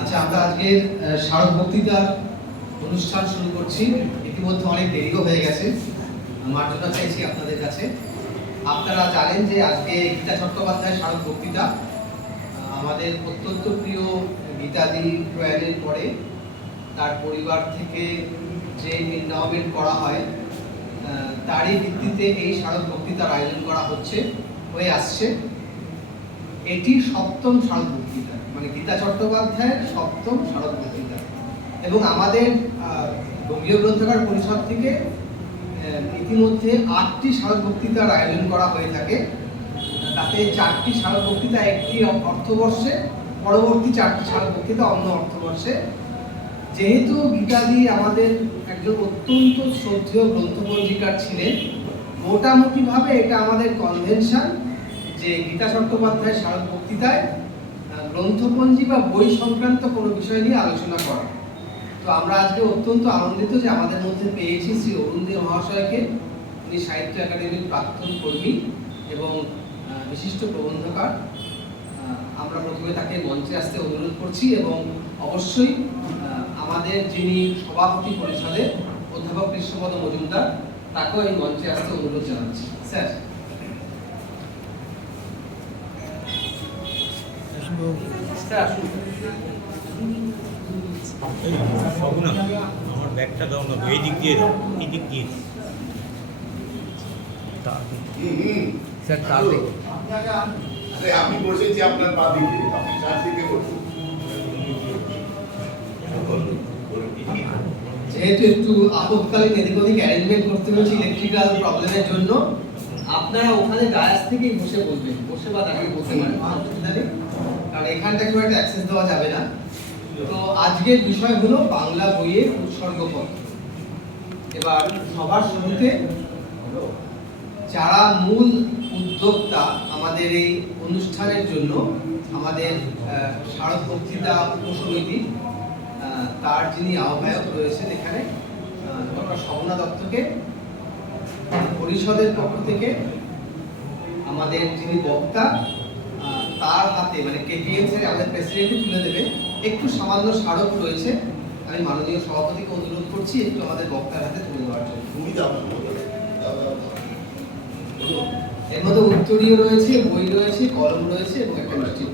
আচ্ছা, আমরা আজকের স্মারক বক্তৃতার অনুষ্ঠান শুরু করছি। ইতিমধ্যে অনেক দেরিও হয়ে গেছে, মার্জনা চাইছি আপনাদের কাছে। আপনারা জানেন যে আজকে গীতা চট্টোপাধ্যায়ের স্মারক বক্তৃতা। আমাদের অত্যন্ত প্রিয় গীতাদি প্রয়াণের পরে তার পরিবার থেকে যে এন্ডাওমেন্ট করা হয় তারই ভিত্তিতে এই স্মারক বক্তৃতার আয়োজন করা হয়ে আসছে। এটি সপ্তম স্মারক বক্তৃতা, মানে গীতা চট্টোপাধ্যায়ের সপ্তম স্মারক বক্তৃতা। এবং আমাদের বঙ্গীয় গ্রন্থাগার পরিষদ থেকে ইতিমধ্যে 8টি স্মারক বক্তৃতার আয়োজন করা হয়ে থাকে। তাতে 4টি স্মারক বক্তৃতা একটি অর্থবর্ষে, পরবর্তী 4টি স্মারক বক্তৃতা অন্য অর্থবর্ষে। যেহেতু গীতাদি আমাদের একজন অত্যন্ত শ্রদ্ধেয় গ্রন্থপঞ্জিকার ছিলেন, মোটামুটিভাবে এটা আমাদের কনভেনশন যে গীতা চট্টোপাধ্যায়ের স্মারক বক্তৃতায় গ্রন্থপঞ্জি বা বই সংক্রান্ত কোনো বিষয় নিয়ে আলোচনা করা। তো আমরা আজকে অত্যন্ত আনন্দিত যে আমাদের মধ্যে পেয়েছি শ্রী অরুণ দে মহাশয়কে। উনি সাহিত্য একাডেমির প্রাক্তন কর্মী এবং বিশিষ্ট প্রবন্ধকার। আমরা প্রথমে তাকে মঞ্চে আসতে অনুরোধ করছি এবং অবশ্যই আমাদের যিনি সভাপতি পরিষদের অধ্যাপক কৃষ্ণপদ মজুমদার, তাকেও এই মঞ্চে আসতে অনুরোধ জানাচ্ছি। স্যার। আমার ব্যাগটা দাও না, এই দিক দিয়ে দাও, এই দিক দিয়ে স্যার। তার দিকে আমি বসেছি আপনার পা দিকে, আপনি চার দিকে বসুন। যেহেতু একটু আপদকালীন এদিক ওদিক অ্যারেঞ্জমেন্ট করতে হয়েছে ইলেকট্রিক্যাল প্রবলেমের জন্য, আপনারা ওখানে ডায়াস থেকেই বসে বলবেন, বসে বা দাঁড়িয়ে বলতে পারেন, অসুবিধা নেই, কারণ এখানটা কেউ একটা অ্যাক্সেস দেওয়া যাবে না। তো আজকের বিষয় হলো বাংলা বইয়ের উৎসর্গপত্র। এবার সবার শুরুতে যারা মূল উদ্যোক্তা আমাদের এই অনুষ্ঠানের জন্য, আমাদের স্মারক বক্তৃতা উপসমিতি, তার যিনি আহ্বায়ক রয়েছেন এখানে, ডক্টর শোভনা দত্তকে পরিষদের পক্ষ থেকে আমাদের যিনি বক্তা তার হাতে, মানে কেপিএমসি এর আমাদের প্রেসিডেন্টই তুলে দেবে। একটু সামান্য স্মারক রয়েছে, আমি মাননীয় সভাপতিকে অনুরোধ করছি একটু আমাদের বক্তার হাতে তুলে দেওয়ার জন্য। এর মধ্যে উত্তরীয় রয়েছে, বই রয়েছে, কলম রয়েছে এবং একটা মিষ্টি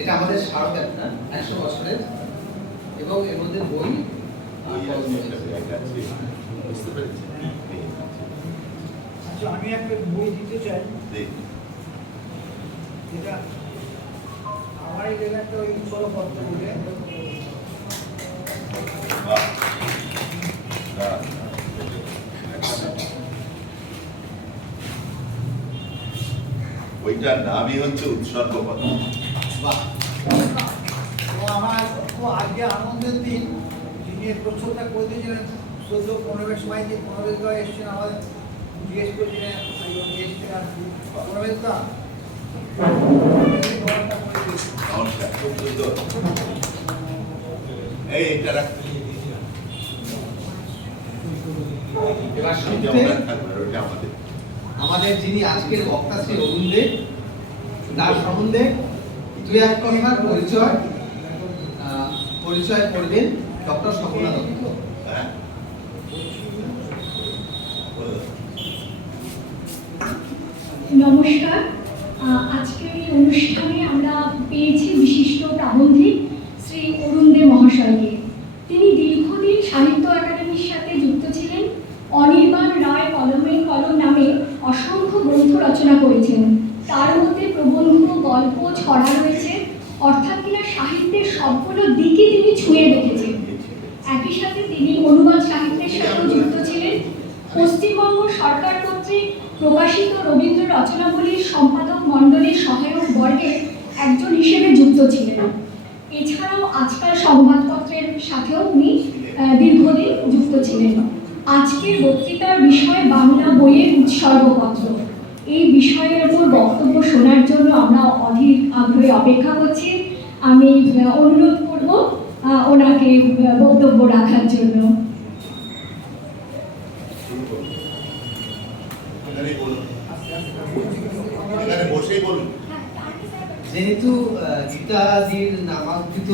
এটা আমাদের স্মারক একটা 100 বছরের, এবং এর মধ্যে বই। আমি একটা বই দিতে চাই, যেটা আমার এই লেখাটা ওই উৎসর্গপত্র বলে। ওইটার নামই হচ্ছে উৎসর্গপত্র। তো আমার খুব আজকে আনন্দের দিন, যিনি প্রশ্নটা করে দিয়েছিলেন 14-15 সময় দিয়ে 15 এসছেন, আমাদের জিজ্ঞেস করছিলেন প্রণবেদা। নমস্কার, খুব সুন্দর। এইটা রাখতে এবার শুরুতে আমাদের যিনি আজকের বক্তা শ্রী অরুণ দে, তার সম্বন্ধে দু এক কথার পরিচয় করবেন ডক্টর শোভনা দত্ত। নমস্কার। আজকের এই অনুষ্ঠানে আমরা পেয়েছি বিশিষ্ট প্রাবন্ধিক শ্রী অরুণ দে মহাশয়কে। তিনি দীর্ঘদিন সাহিত্য একাডেমির সাথে যুক্ত ছিলেন। অনির্বাণ রায় কলমের কলম নামে অসংখ্য গ্রন্থ রচনা করেছেন। তার মধ্যে প্রবন্ধ, গল্প, ছড়া রয়েছে, অর্থাৎ কিনা সাহিত্যের সবগুলো দিকই তিনি ছুঁয়ে রেখেছেন। একই সাথে তিনি অনুবাদ সাহিত্যের সাথেও যুক্ত ছিলেন। পশ্চিমবঙ্গ সরকার কর্তৃক প্রকাশিত রবীন্দ্র রচনাবলীর সম্পাদক মণ্ডলীর সহায়ক বর্গের একজন হিসেবে যুক্ত ছিলেন। এছাড়াও আজকাল সংবাদপত্রের সাথেও উনি দীর্ঘদিন যুক্ত ছিলেন। আজকের বক্তৃতার বিষয় বাংলা বইয়ের উৎসর্গপত্র। এই বিষয়ের উপর বক্তব্য শোনার জন্য আমরা অধীর আগ্রহে অপেক্ষা করছি। আমি অনুরোধ করব ওনাকে বক্তব্য রাখার জন্য। শুরু করুন। এখানেই বলুন, এখানে বসেই বলুন। যেহেতু গীতাদির নামাঙ্কিত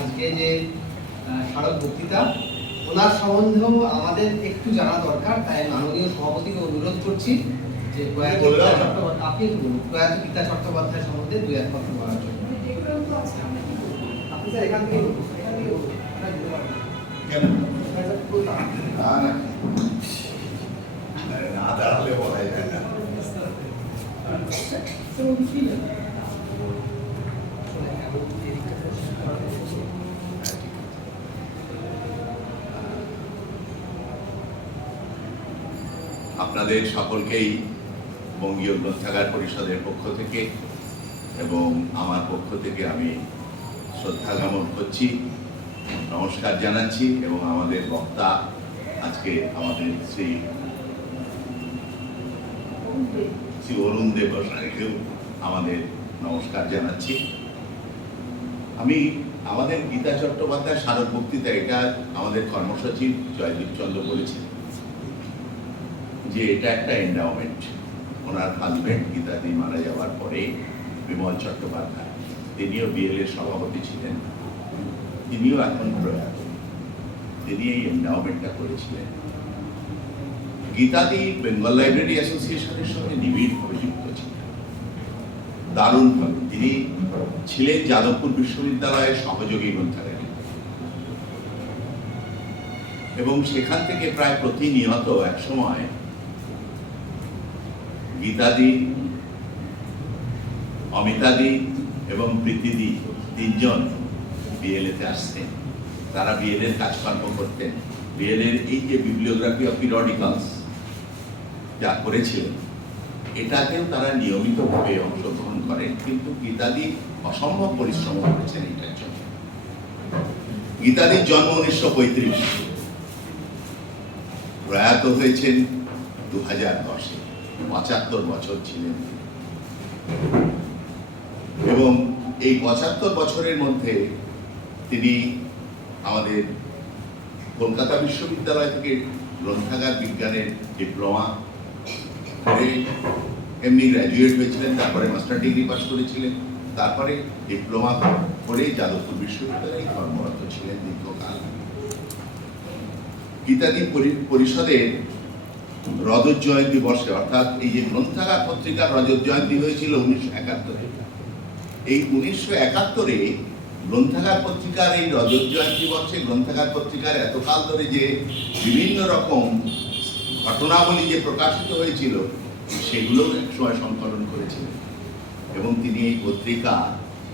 আজকে যে স্মারক বক্তৃতা, ওনার সম্বন্ধেও আমাদের একটু জানা দরকার, তাই মাননীয় সভাপতিকে অনুরোধ করছি যে প্রয়াত গীতা চট্টোপাধ্যায়, আপনি একটু বলুন, প্রয়াত গীতা চট্টোপাধ্যায় সম্বন্ধে দুই এক কথা বলার জন্য। আপনি স্যার এখান থেকে বলুন, কেন? না, না। আরে না দাঁড়ালে বলা যায় না। আপনাদের সকলকেই বঙ্গীয় গ্রন্থাগার পরিষদের পক্ষ থেকে এবং আমার পক্ষ থেকে আমি শ্রদ্ধা জ্ঞাপন করছি, নমস্কার জানাচ্ছি এবং আমাদের বক্তা আজকে আমাদের শ্রী অরুণ দেব মশাইকেও আমাদের নমস্কার জানাচ্ছি। আমি আমাদের গীতা চট্টোপাধ্যায় স্মারক বক্তৃতা, এটা আমাদের কর্মসচিব জয়দীপ চন্দ্র বলেছেন যে এটা একটা এন্ডাওমেন্ট। ওনার হাজবেন্ড গীতাদি মারা যাওয়ার পরে বিমল চট্টোপাধ্যায়, তিনিও বিএলএর সভাপতি ছিলেন, তিনিও এখন প্রয়াত, তিনি এই এন্ডাওমেন্টটা করেছিলেন। গীতাদি বেঙ্গল লাইব্রেরি অ্যাসোসিয়েশনের সঙ্গে নিবিড়ভাবে যুক্ত ছিলেন, দারুণভাবে। তিনি ছিলেন যাদবপুর বিশ্ববিদ্যালয়ের সহযোগী গ্রন্থাগারিক এবং সেখান থেকে প্রায় প্রতিনিয়ত এক সময় গীতাদি, অমিতাদি এবং প্রীতিদি তিনজন বিএলএতে আসতেন। তারা বিএলএর কাজকর্ম করতেন। বিএলএর এই যে বিবলিওগ্রাফি অফ পিরিয়ডিক্যালস যা করেছিলেন, এটাতেও তারা নিয়মিতভাবে অংশগ্রহণ করেন, কিন্তু গীতাদি অসম্ভব পরিশ্রম করেছেন এটার জন্য। গীতাদির জন্ম 1935, প্রয়াত হয়েছেন 2010-এ, 75 বছর ছিলেন। এবং এই 75 বছরের মধ্যে তিনি আমাদের কলকাতা বিশ্ববিদ্যালয় থেকে গ্রন্থাগার বিজ্ঞানের ডিপ্লোমা করে এমনি গ্র্যাজুয়েট হয়েছিলেন, তারপরে মাস্টার ডিগ্রি পাস করেছিলেন, তারপরে ডিপ্লোমা করে যাদবপুর বিশ্ববিদ্যালয়ে কর্মরত ছিলেন দীর্ঘকাল। গীতাদি পরিষদের রজত জয়ন্তী বর্ষে, অর্থাৎ এই যে গ্রন্থাগার পত্রিকার রজত জয়ন্তী হয়েছিল 1971-এ, এই 1971-এ গ্রন্থাগার পত্রিকার এই রজত জয়ন্তী বর্ষে গ্রন্থাগার পত্রিকার এতকাল ধরে যে বিভিন্ন রকম ঘটনাবলী যে প্রকাশিত হয়েছিল, সেগুলো একসময় সংকলন করেছিলেন। এবং তিনি এই পত্রিকা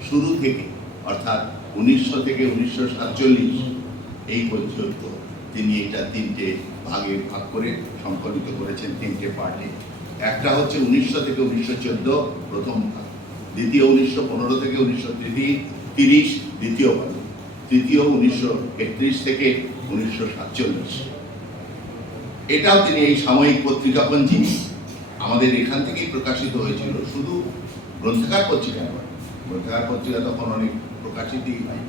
শুরু থেকে, অর্থাৎ 1900 থেকে 1947 এই পর্যন্ত তিনি এটা 3টে ভাগে ভাগ করে সংকলিত করেছেন, 3টে পার্টে। একটা হচ্ছে 1900 থেকে 1914 প্রথম ভাগ, দ্বিতীয় 1915 থেকে 1930 দ্বিতীয় ভাগ, তৃতীয় 1931 থেকে 1947। এটাও তিনি এই সাময়িক পত্রিকাপঞ্জি আমাদের এখান থেকেই প্রকাশিত হয়েছিল, শুধু গ্রন্থাগার পত্রিকা নয়, গ্রন্থাগার পত্রিকা তখন অনেক প্রকাশিতই হয়।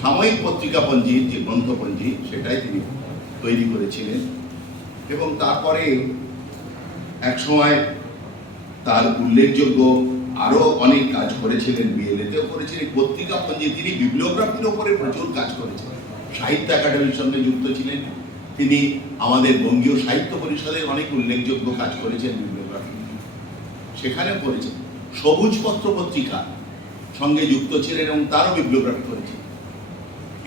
সাময়িক পত্রিকাপঞ্জি যে গ্রন্থপঞ্জি, সেটাই তিনি তৈরি করেছিলেন। এবং তারপরে এক সময় তার উল্লেখযোগ্য আরো অনেক কাজ করেছিলেন, বিএলএতেও করেছিলেন। পত্রিকাপঞ্জি তিনি বিবলিওগ্রাফির ওপরে প্রচুর কাজ করেছিলেন, সাহিত্য একাডেমির সঙ্গে যুক্ত ছিলেন। তিনি আমাদের বঙ্গীয় সাহিত্য পরিষদের অনেক উল্লেখযোগ্য কাজ করেছেন বিবলিওগ্রাফি, সেখানেও করেছেন। সবুজ পত্র পত্রিকা সঙ্গে যুক্ত ছিলেন এবং তারও বিবলিওগ্রাফি করেছেন।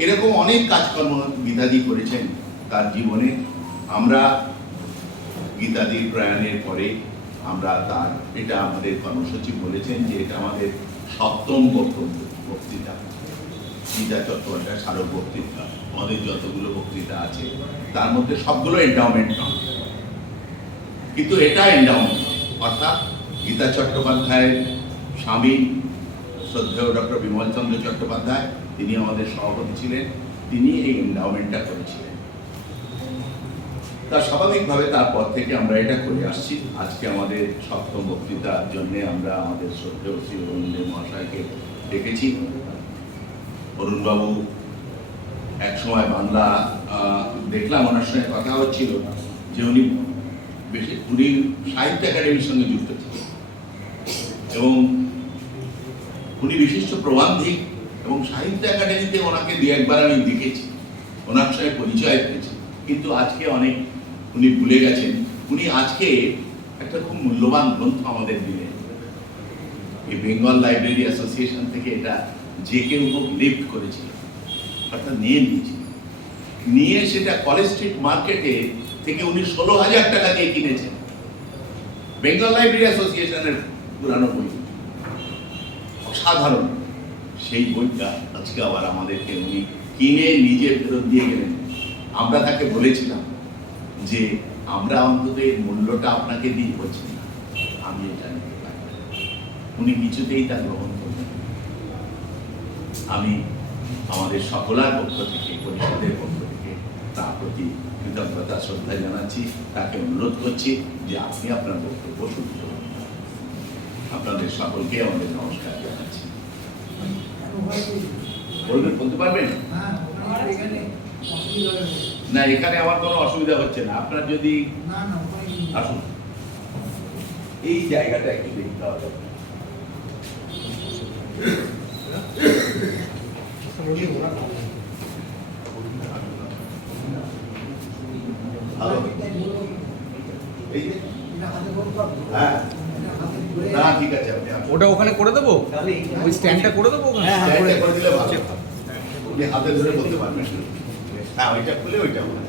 এরকম অনেক কাজকর্ম গীতাদি করেছেন তার জীবনে। আমরা গীতাদির প্রয়াণের পরে আমরা তার, এটা আমাদের কর্মসচিব বলেছেন যে এটা আমাদের 7ম বক্তৃতা, গীতা চট্টোপাধ্যায় স্মারক বক্তৃতা। আমাদের যতগুলো বক্তৃতা আছে তার মধ্যে সবগুলো এন্ডাওমেন্ট নয়, কিন্তু এটা এন্ডাওমেন্ট। অর্থাৎ গীতা চট্টোপাধ্যায়ের স্বামী শ্রদ্ধেয় ডক্টর বিমল চন্দ্র চট্টোপাধ্যায়, তিনি আমাদের সভাপতি ছিলেন, তিনি এই এন্ডাওমেন্টটা করেছিলেন। তা স্বাভাবিকভাবে তারপর থেকে আমরা এটা করে আসছি। আজকে আমাদের 7ম বক্তৃতার জন্য আমরা আমাদের শ্রদ্ধেয় শ্রী অরুণ দেব মহাশয়কে ডেকেছি। অরুণবাবু এক সময় বাংলা দেখলাম ওনার সঙ্গে কথা হচ্ছিল যে উনি সাহিত্য একাডেমির সঙ্গে যুক্ত ছিলেন এবং উনি বিশিষ্ট প্রবন্ধিক এবং সাহিত্য একাডেমিতে ওনাকে দু একবার আমি দেখেছি, ওনার সঙ্গে পরিচয় পেয়েছি, কিন্তু আজকে অনেক উনি ভুলে গেছেন। উনি আজকে একটা খুব মূল্যবান গ্রন্থ আমাদের দিলেন। এই বেঙ্গল লাইব্রেরি অ্যাসোসিয়েশন থেকে এটা যে কেউ লিফট করেছিল, অর্থাৎ নিয়ে নিয়েছিল, নিয়ে সেটা কলেজ স্ট্রিট মার্কেটে থেকে উনি 16,000 টাকা দিয়ে কিনেছেন। বেঙ্গল লাইব্রেরি অ্যাসোসিয়েশনের পুরানো বই, অসাধারণ সেই বইটা আজকে আবার আমাদেরকে উনি কিনে নিজে ফেরত দিয়ে গেলেন। আমরা তাকে বলেছিলাম যে আমরা অন্তত এর মূল্যটা আপনাকে দিই, বলছেন না, আমি এটা নিতে পারি। উনি কিছুতেই তা গ্রহণ করলেন। আমি আমাদের সকলের পক্ষ থেকে, পরিষদের পক্ষ থেকে তার প্রতি কৃতজ্ঞতা শ্রদ্ধা জানাচ্ছি। তাকে অনুরোধ করছি যে আপনি আপনার বক্তব্য শুরু করুন। আপনাদের সকলকে আমাদের নমস্কার জানাচ্ছি। বলবেন, বলতে পারবেন? না, এখানে আমার কোনো অসুবিধা হচ্ছে না। আপনার যদি আসুন, এই জায়গাটা একটু দেখতে হবে। ভালো, এই যে হ্যাঁ, না ঠিক আছে, আপনি আসুন। ওটা ওখানে করে দেবো, ওই স্ট্যান্ডটা করে দেবো ওখানে। স্ট্যান্ডটা করে দিলে ভালো। আপনি হাতে ধরে বলতে পারবেন। হ্যাঁ, ওইটা খুলে ওইটা বলে।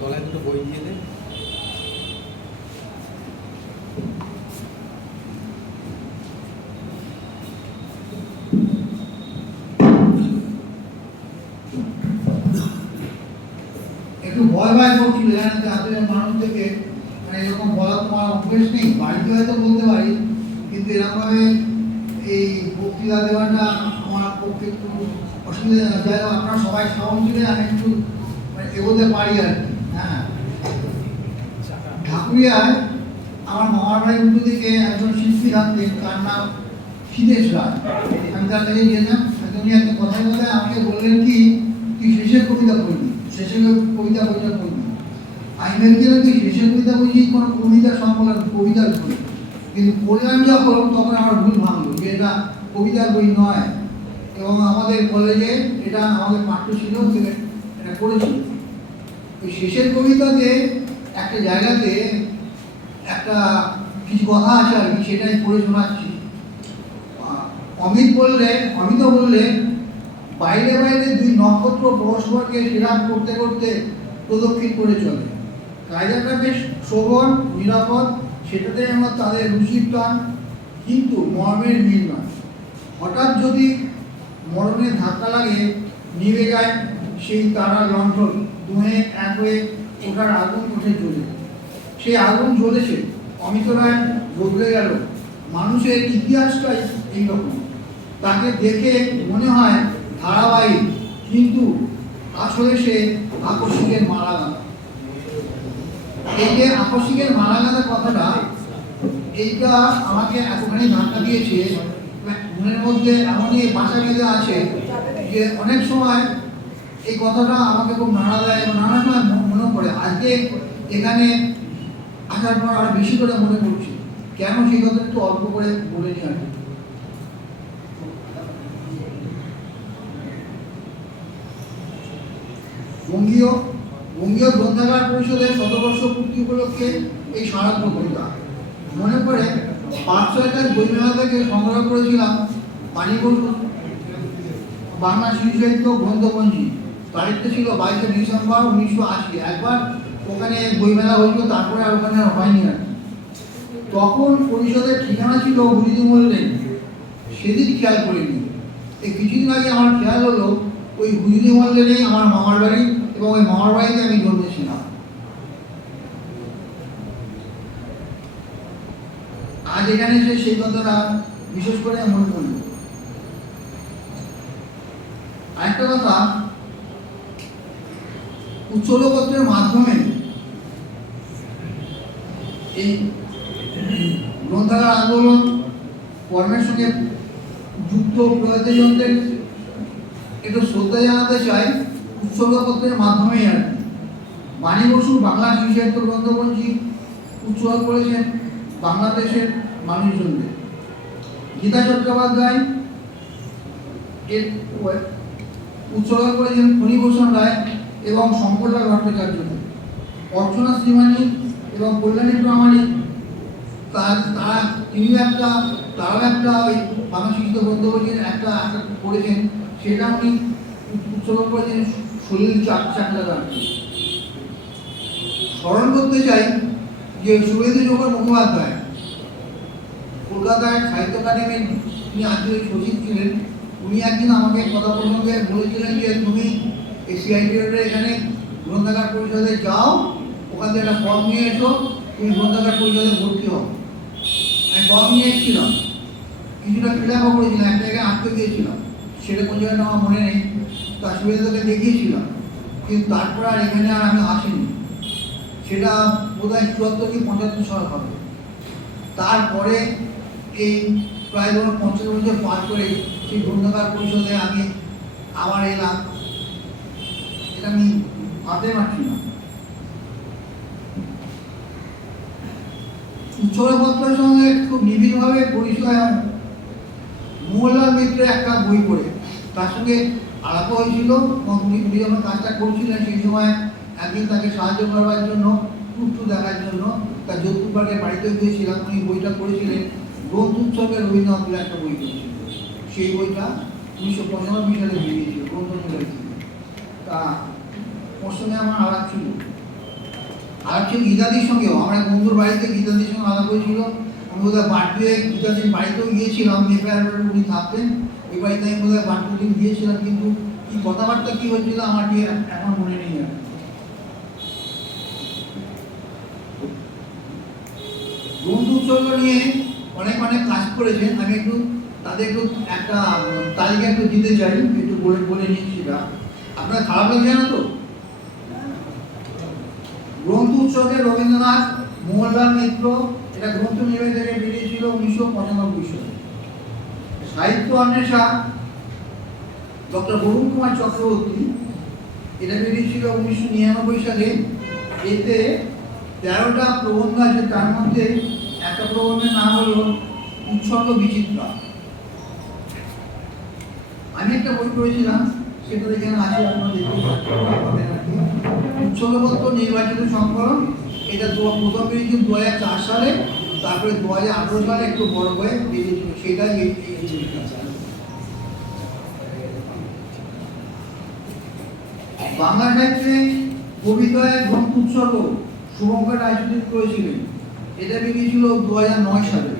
তলায় দুটো বই দিয়ে দেন। একটু ভয় ভয় করছিল, জানেন তো, আপনাদের মানুষ থেকে মানে এরকম বলা তোমার অভ্যেস নেই। বাড়িতে হয়তো বলতে পারি, কিন্তু এরকমভাবে এই বক্তৃতা দেওয়াটা আমার পক্ষে একটু অসুবিধা। যাই হোক, আপনারা সবাই সাহস দিলে আমি একটু মানে এগোতে পারি আর কি। হ্যাঁ, ঢাকুরিয়ায় আমার মামার বাড়ির উল্টো দিকে একজন শিল্পী থাকতেন, তার নাম সিদেশ রায়। আমি তার কাছে গিয়েছিলাম, উনি একটা কথায় কথায় আমাকে বললেন কি, তুই শেষের কবিতা পড়বি, শেষের কবিতা বইটা পড়বি। আমি ভেবেছিলাম তুই শেষের কবিতা বলছি কোনো কবিতা সম্মেলন, কবিতার বই, কিন্তু পড়লাম যখন তখন আমার ভুল ভাঙলো যে এটা কবিতার বই নয়। এবং আমাদের কলেজে এটা আমাদের পাঠ্য ছিল, এটা করেছিল। ওই শেষের কবিতাতে একটা জায়গাতে একটা কিছু কথা আছে আর কি, সেটাই পড়ে শোনাচ্ছি। অমিত বললে বাইরে বাইরে দুই নক্ষত্র পরস্পরকে সেরাপ করতে করতে প্রদক্ষিণ করে চলে। কায়দাটা বেশ শোভন, নিরাপদ, সেটাতে আমার তাদের রুচির টান, কিন্তু মর্মের মিল নয়। হঠাৎ যদি মরণের ধাক্কা লাগে, নিভে যায় সেই তারা লণ্ঠন, দুয়ে এক হয়ে ওঠার আগুন উঠে জ্বলে। সেই আগুন জ্বলেছে, অমিত রায় বদলে গেল। মানুষের ইতিহাসটাই এইরকম। তাকে দেখে মনে হয় ধারাবাহিক, কিন্তু আসলে সে আকস্মিকের মালাগাঁথা। এই যে আকস্মিকের মালাগাঁথা কথাটা, এইটা আমাকে এতখানি ধাক্কা দিয়েছে, মনের মধ্যে এমনই বাসা বেঁধে আছে যে অনেক সময় এই কথাটা আমাকে খুব নাড়া দেয় এবং নানা সময় মনে পড়ে। আজকে এখানে আসার পর আরো বেশি করে মনে পড়ছে। কেন সেই কথা একটু অল্প করে বলে নিয়ে আসবে। বঙ্গীয় গ্রন্থাগার পরিষদের শতবর্ষ পূর্তি উপলক্ষে এই স্মারক কবিতা মনে পড়ে। 500 বইমেলা থেকে সংগ্রহ করেছিলাম পানিপুর বাংলা শিশু সাহিত্য গ্রন্থপঞ্জি। তারিখটা ছিল 22 ডিসেম্বর 1980। একবার ওখানে বইমেলা হয়েছিল, তারপরে আর ওখানে হয়নি আর। তখন পরিষদের ঠিকানা ছিল হুজুরমল লেন, সেদিন খেয়াল করিনি। এই কিছুদিন আগে আমার খেয়াল হলো ওই হুজুরমল লেনে আমার মামার বাড়ি, এবং ওই মামার বাড়িতে আমি জন্মেছিলাম। আজ এখানে এসে সেই কথাটা বিশেষ করে মনে করল। আরেকটা কথা, উৎসর্গপত্রের মাধ্যমে এই গ্রন্থাগার আন্দোলন কর্মের সঙ্গে যুক্ত প্রয়োজনদের একটু শ্রদ্ধা জানাতে চাই উৎসর্গপত্রের মাধ্যমেই আর কি। বাণী বসু বাংলা শিশুসাহিত্য গ্রন্থপঞ্জি উৎসর্গ করেছেন বাংলাদেশের মানুষজনদের। গীতা চট্টোপাধ্যায় এর উৎসর্গ করেছেন ফণীভূষণ রায় এবং শঙ্করলাল ভট্টাচার্যকে। অর্চনা শ্রীমানি এবং কল্যাণী প্রামাণিক তারাও একটা ওই বাংলা শিক্ষিত গ্রন্থপঞ্জির একটা করেছেন, সেটা উনি উৎসর্গ করেছেন সলিল চাকলাদারকে। স্মরণ করতে চাই যে সুবেদু জোহর মুখোপাধ্যায় কলকাতায় সাহিত্য একাডেমির তিনি আঞ্চলিক সচিব ছিলেন। উনি একদিন আমাকে কথা প্রসঙ্গে বলেছিলেন যে তুমি এই সিআইটির এখানে গ্রন্থাগার পরিষদে যাও, ওখান থেকে একটা ফর্ম নিয়ে এসো, তুমি গ্রন্থাগার পরিষদে ভর্তি হও। আমি ফর্ম নিয়ে এসেছিলাম, কিছুটা ফিল আপও করেছিলাম, এক জায়গায় আটকে গিয়েছিলাম, সেটা কোন জায়গাটা আমার মনে নেই। তার সুবিধাকে দেখিয়েছিলাম, কিন্তু তারপর আর এখানে আর আমি আসিনি। সেটা বোধ হয় ৭৪ কি ৭৫ সাল হবে। তারপরে এই প্রায় ধরুন ৫০ বছর পার করে সেই গ্রন্থাগার পরিষদে আমি আবার এলাম, এটা আমি ভাবতে পারছি না। উৎসর্গপত্রের সঙ্গে খুব নিবিড়ভাবে পরিচয় মোহনলাল মিত্রের একটা বই পড়ে, তার সঙ্গে আলাপ হয়েছিল। উনি যখন কাজটা করছিলেন সেই সময় একদিন তাকে সাহায্য করবার জন্য, টুকটু দেখার জন্য তার যোধপুর পার্কের বাড়িতে গিয়েছিলাম। উনি বইটা পড়েছিলেন, গ্রন্থ উৎসর্গের রবীন্দ্রনাথ বলে একটা বই করেছিল। সেই বইটা 1995 সালে বেরিয়েছিল গ্রন্থমেলায় থেকে। তা ওর সঙ্গে আমার আলাপ ছিল গীতাদির সঙ্গেও। আমার এক বন্ধুর বাড়িতে গীতাদির সঙ্গে আলাপ হয়েছিল। আমি বোধহয় বাড়িতে গীতাদির বাড়িতেও গিয়েছিলাম, উনি থাকতেন ওই বাড়িতে। আমি বোধহয় বাড়িতে দিন গিয়েছিলাম, কিন্তু কি কথাবার্তা কি হচ্ছিল আমার কি এখন মনে নেই। আর গ্রন্থ উৎসর্গ নিয়ে অনেক কাজ করেছেন। আমি একটু তাদের একটা তালিকা একটু দিতে চাই, একটু বলে নিচ্ছি। সেটা আপনার খারাপ লাগছে না তো? গ্রন্থ উৎসর্গে রবীন্দ্রনাথ, মোহনলাল মিত্র, এটা গ্রন্থ নিবেদনে বেরিয়েছিল 1995 সালে। সাহিত্য অন্বেষা ডক্টর বরুণ কুমার চক্রবর্তী, এটা বেরিয়েছিল 1999 সালে। এতে 13টা প্রবন্ধ আছে, তার মধ্যে একটা প্রবন্ধের নাম হলো উৎসর্গ বিচিত্রা। আমি একটা বই পড়েছিলাম, সেটা এখানে আছে, আপনারা দেখতে পাবেন। উৎসর্গপত্র নির্বাচিত সংকলন, এটা প্রথম বেরিয়েছিল 2004 সালে, তারপরে 2018 সালে একটু বড় হয়ে বেরিয়েছিল, সেটাই এই বাংলা সাহিত্যে কবিতায় গ্রন্থ উৎসর্গ শুভঙ্কর রায়চৌধুরী করেছিলেন। এটা বেরিয়েছিল 2009 সালে।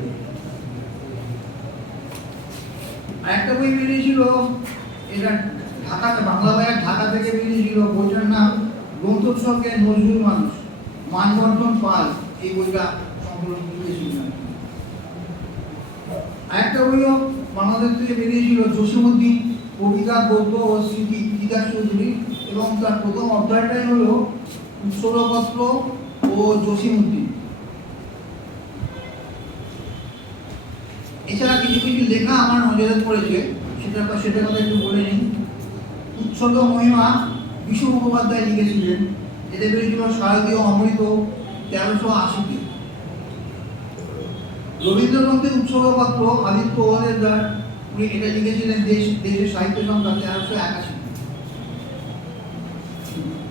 আরেকটা বই বেরিয়েছিল, এটা ঢাকা বাংলা বাজার ঢাকা থেকে বেরিয়েছিল। বইটার নাম গ্রন্থ উৎসর্গে নজরুল মানুষ, মানবর্ধন পাল এই বইটা সংকলন করেছিলেন। আরেকটা বইও বাংলাদেশ থেকে বেরিয়েছিল, জসীমউদ্দিন কবিতা, গদ্য ও স্মৃতি, গীতা চৌধুরী, এবং তার প্রথম অধ্যায়টাই হলো উৎসর্গপত্র ও জসীমউদ্দিন। এছাড়া কিছু লেখা আমার নজরে পড়েছে, সেটার কথা একটু বলে নিই। উৎসর্গ মহিমা বিশু মুখোপাধ্যায় লিখেছিলেন, এটা বেরিয়েছিল শারদীয় অমৃত 1380-তে। রবীন্দ্রগ্রন্থের উৎসর্গপত্র আদিত্য ওয়াদেদার, উনি এটা লিখেছিলেন দেশের সাহিত্য সংখ্যা 1381।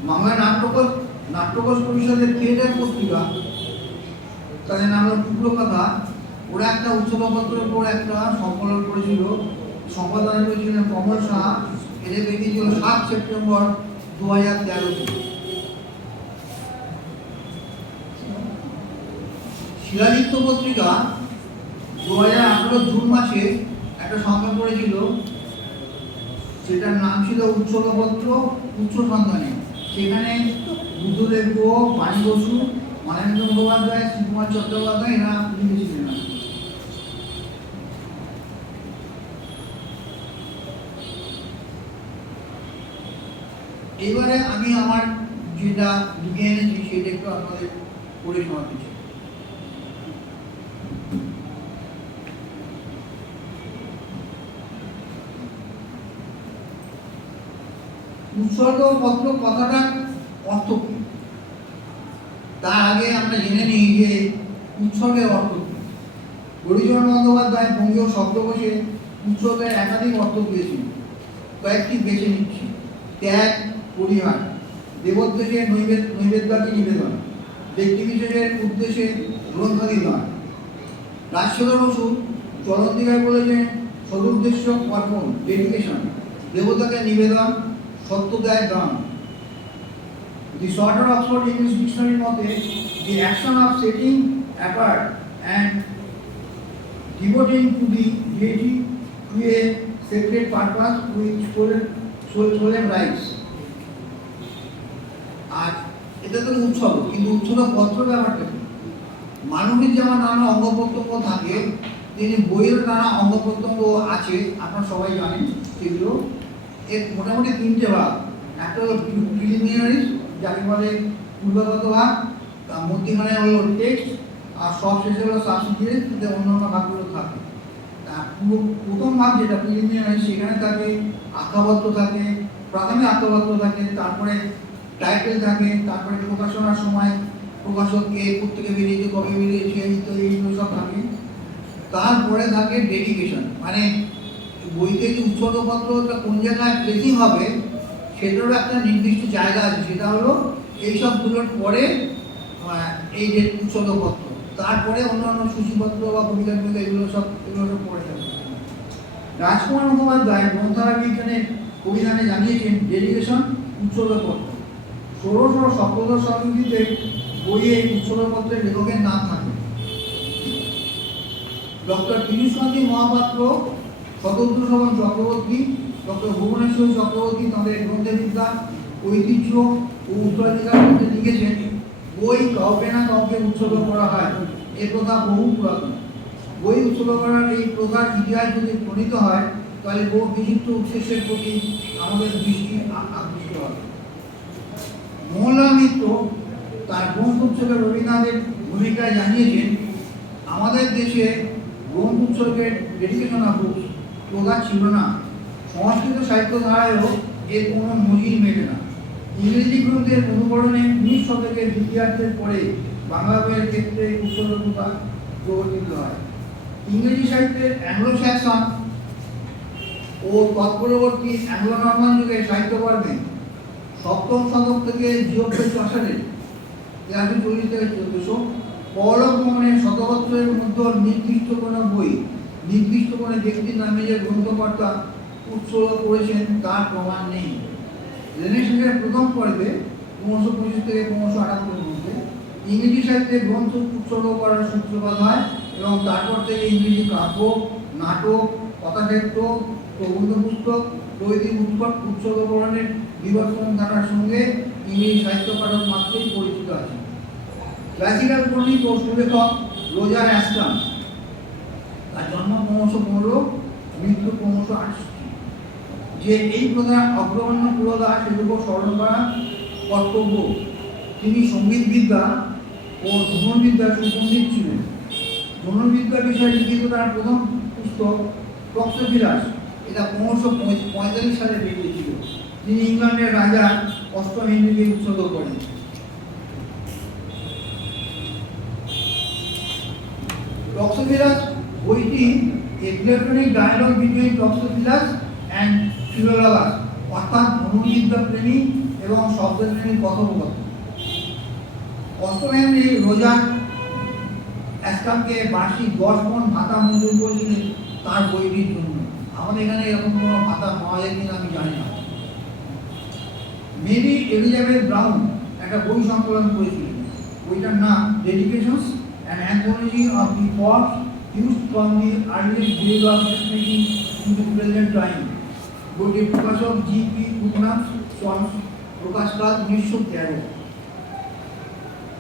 বাংলা নাট্যকোষ পরিষদের থিয়েটার পত্রিকা, তাদের নাম হলো টুকরো কথা, ওরা একটা উৎসর্গপত্রের উপর একটা সংকলন করেছিল, সম্পাদনা করেছিলেন কমল সাহা। এটা বেরিয়েছিল 7 সেপ্টেম্বর 2013-তে। শিলালিপ্ত পত্রিকা 2018 জুন মাসে একটা সংখ্যা করেছিল, সেটার নাম ছিল উৎসর্গপত্র উচ্চ সন্ধানে। সেখানে বুদ্ধদেব গুহ, বাণী বসু, মানবেন্দ্র মুখোপাধ্যায়, শ্রীকুমার চট্টোপাধ্যায় এরা লিখেছিলেন। এইবারে আমি আমার যেটা লিখে এনেছি সেটা একটু আপনাদের পড়ে শোনাতে চাই। উৎসর্গপত্র কথাটার অর্থ কি? তার আগে আমরা জেনে নিই যে উৎসর্গের অর্থ কি। হরিচরণ বন্দ্যোপাধ্যায় বঙ্গীয় শব্দকোষে উৎসর্গের একাধিক অর্থ দিয়েছিল, কয়েকটি বেছে নিচ্ছি। ত্যাগ, পরিহার, দেবোদ্দেশে নৈবেদ্যাদি নিবেদন, ব্যক্তিবিশেষের উদ্দেশ্যে গ্রন্থাদি দান। রাজশেখর বসু চরণদিঘায় বলেছেন সদুদ্দেশ্য অর্পণ, ডেডিকেশন, দেবতাকে নিবেদন, সত্যদায় দান। The Shorter Oxford English Dictionary মতে the action of setting apart and devoting to the deity to a sacred purpose with solemn rites. আর এটা তো উৎসর্গ, কিন্তু উৎসর্গ পত্র ব্যাপারটা কি? মানুষের যেমন নানা অঙ্গ প্রত্যঙ্গ থাকে, তেমনি বইয়ের নানা অঙ্গ প্রত্যঙ্গ আছে, আপনারা সবাই জানেন সেগুলো। এর মোটামুটি তিনটে ভাগ। একটা হলো প্রিলিমিনারি, যাকে বলে পূর্বগত ভাগ, মধ্যখানে হলো টেক্সট, আর সব শেষে হলো সাবস্টিটিউয়েন্ট, তাতে অন্যান্য ভাগগুলো থাকে। প্রথম ভাগ যেটা প্রিলিমিনারি, সেখানে থাকে আখ্যাপত্র থাকে, প্রাথমিক আখ্যাপত্র থাকে, তারপরে টাইটেল থাকে, তারপরে প্রকাশনার সময় প্রকাশক কে, কোত্থেকে বেরিয়েছে, কবে বেরিয়েছে, ইত্যাদি এইগুলো সব থাকে। তারপরে থাকে ডেডিকেশন, মানে বইতে যে উৎসর্গপত্রটা কোন জায়গায় প্লেসিং হবে সেটারও একটা নির্দিষ্ট জায়গা আছে, সেটা হলো এইসবগুলোর পরে এই যে উৎসর্গপত্র, তারপরে অন্যান্য সূচিপত্র বা কবিতা এগুলো সব পড়ে যাবে। রাজকুমার মুখোপাধ্যায় গ্রন্থাগার বিজ্ঞানের অভিধানে জানিয়েছেন ডেডিকেশন উৎসর্গপত্র। ষোড়শ ও সপ্তদশ শতাব্দীতে বইয়ে উৎসর্গপত্রের লেখকের নাম থাকে। ডক্টর পীযূষকান্তি মহাপাত্র, শতদ্রু শোভন চক্রবর্তী, ডক্টর ভুবনেশ্বর চক্রবর্তী তাদের গ্রন্থবিদ্যা, ঐতিহ্য ও উত্তরাধিকার মধ্যে লিখেছেন বই কাউকে না কাউকে উৎসর্গ করা হয়, এ প্রথা বহু পুরাতন। বই উৎসর্গ করার এই প্রথার ইতিহাস যদি প্রণীত হয় তাহলে বহু বিচিত্র উদ্দেশ্যের প্রতি আমাদের দৃষ্টি আকৃষ্ট হবে। মোহনলাল মিত্র তার গ্রন্থ উৎসর্গে রবীন্দ্রনাথের ভূমিকায় জানিয়েছেন আমাদের দেশে গ্রন্থ উৎসর্গের ডেডিকেশন অফ বুকস প্রথা ছিল না। সংস্কৃত সাহিত্য ধারায়ও এর কোনো নজির মেলে না। ইংরেজি গ্রন্থের অনুকরণে 19 শতকের দ্বিতীয়ার্ধের পরে বাংলা বইয়ের ক্ষেত্রে উৎসর্গ প্রথা প্রবর্তিত হয়। ইংরেজি সাহিত্যের অ্যাংলো স্যাক্সন ও তৎপরবর্তী অ্যাংলো নর্মান যুগের সাহিত্যকর্মে সপ্তম শতক থেকে জিওফ্রে চসারের 1340 থেকে 1400 পৌলভ মনের শতবৎসরের মধ্যে নির্দিষ্ট কোনো বই, নির্দিষ্ট কোনো ব্যক্তির নামে যে গ্রন্থকর্তা উৎসর্গ করেছেন তার প্রমাণ নেই। রেনেসাঁসের প্রথম পর্বে 1525 থেকে 1578 মধ্যে ইংরেজি সাহিত্যে গ্রন্থ উৎসর্গ করার সূত্রপাত হয় এবং তারপর থেকে ইংরেজি কাব্য, নাটক, কথাসাহিত্য, প্রবন্ধ পুস্তক প্রভৃতি উৎসর্গকরণের বিবর্তন ধারার সঙ্গে ইংরেজি সাহিত্য পাঠক মাত্রই পরিচিত আছে। ক্লাসিক্যাল পণ্ডিত ও সুলেখক রোজার অ্যাস্টন, তার জন্ম 1515, মৃত্যু 1568, যে এই প্রধান অগ্রগণ্য পুরোধা সের উপর স্মরণ করা কর্তব্য। তিনি সঙ্গীতবিদ্যা ও ধনুর্বিদ্যার সুপণ্ডিত ছিলেন। ধনুর্বিদ্যা বিষয়ে লিখিত তার প্রথম পুস্তক তক্ষশিলাস, এটা 1545 সালে বেরিয়েছিল। তিনি ইংল্যান্ডের রাজা অষ্টম হেনরিকে উৎসর্গ করেন। তক্ষশিলাস বইটি ইলেকট্রনিক ডায়ালগ বিটুইন তক্ষশিলাস অ্যান্ড ফিলোলাগাস, অর্থাৎ ধনুর্বিদ্যা প্রেমী এবং শব্দপ্রেমী কথোপকথন। অষ্টম হেনরি রোজার অ্যাস্টনকে বার্ষিক 10 পণ ভাতা মঞ্জুর করেছিলেন তার বইটির জন্য। আমাদের এখানে এরকম কোনো ভাতা পাওয়া যায় কিনা আমি জানি না। মেরি এলিজাবেথ ব্রাউন একটা বই সংকলন করেছিলেন, বইটার নাম dedications an anthology of the works used from the earliest days of making to the present time. বইটির প্রকাশক জি.পি. পুটনাম, প্রকাশকাল 1913।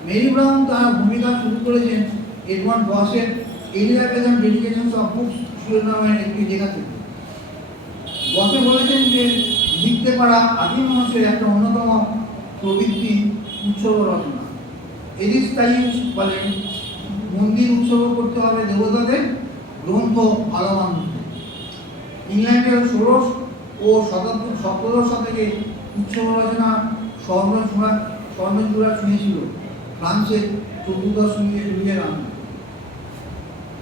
মেরি ব্রাউন তার ভূমিকা শুরু করেছেন এডওয়ার্ড বসের Elizabeth and dedications of books শিরোনামের একটি লেখা থেকে। বসে বলেছেন যে লিখতে পারা আদিম মানুষের একটা অন্যতম প্রবৃত্তি উৎসর্গ রচনা। এদিক স্টাইল বলেন মন্দির উৎসর্গ করতে হবে দেবতাদের, গ্রন্থ ভালো মানুষদের। ইংল্যান্ডের 16 ও 17 শতকে উৎসর্গ রচনা স্বর্ণচূড়া ছুঁয়েছিল ফ্রান্সের 14 লুইয়ের আমলে।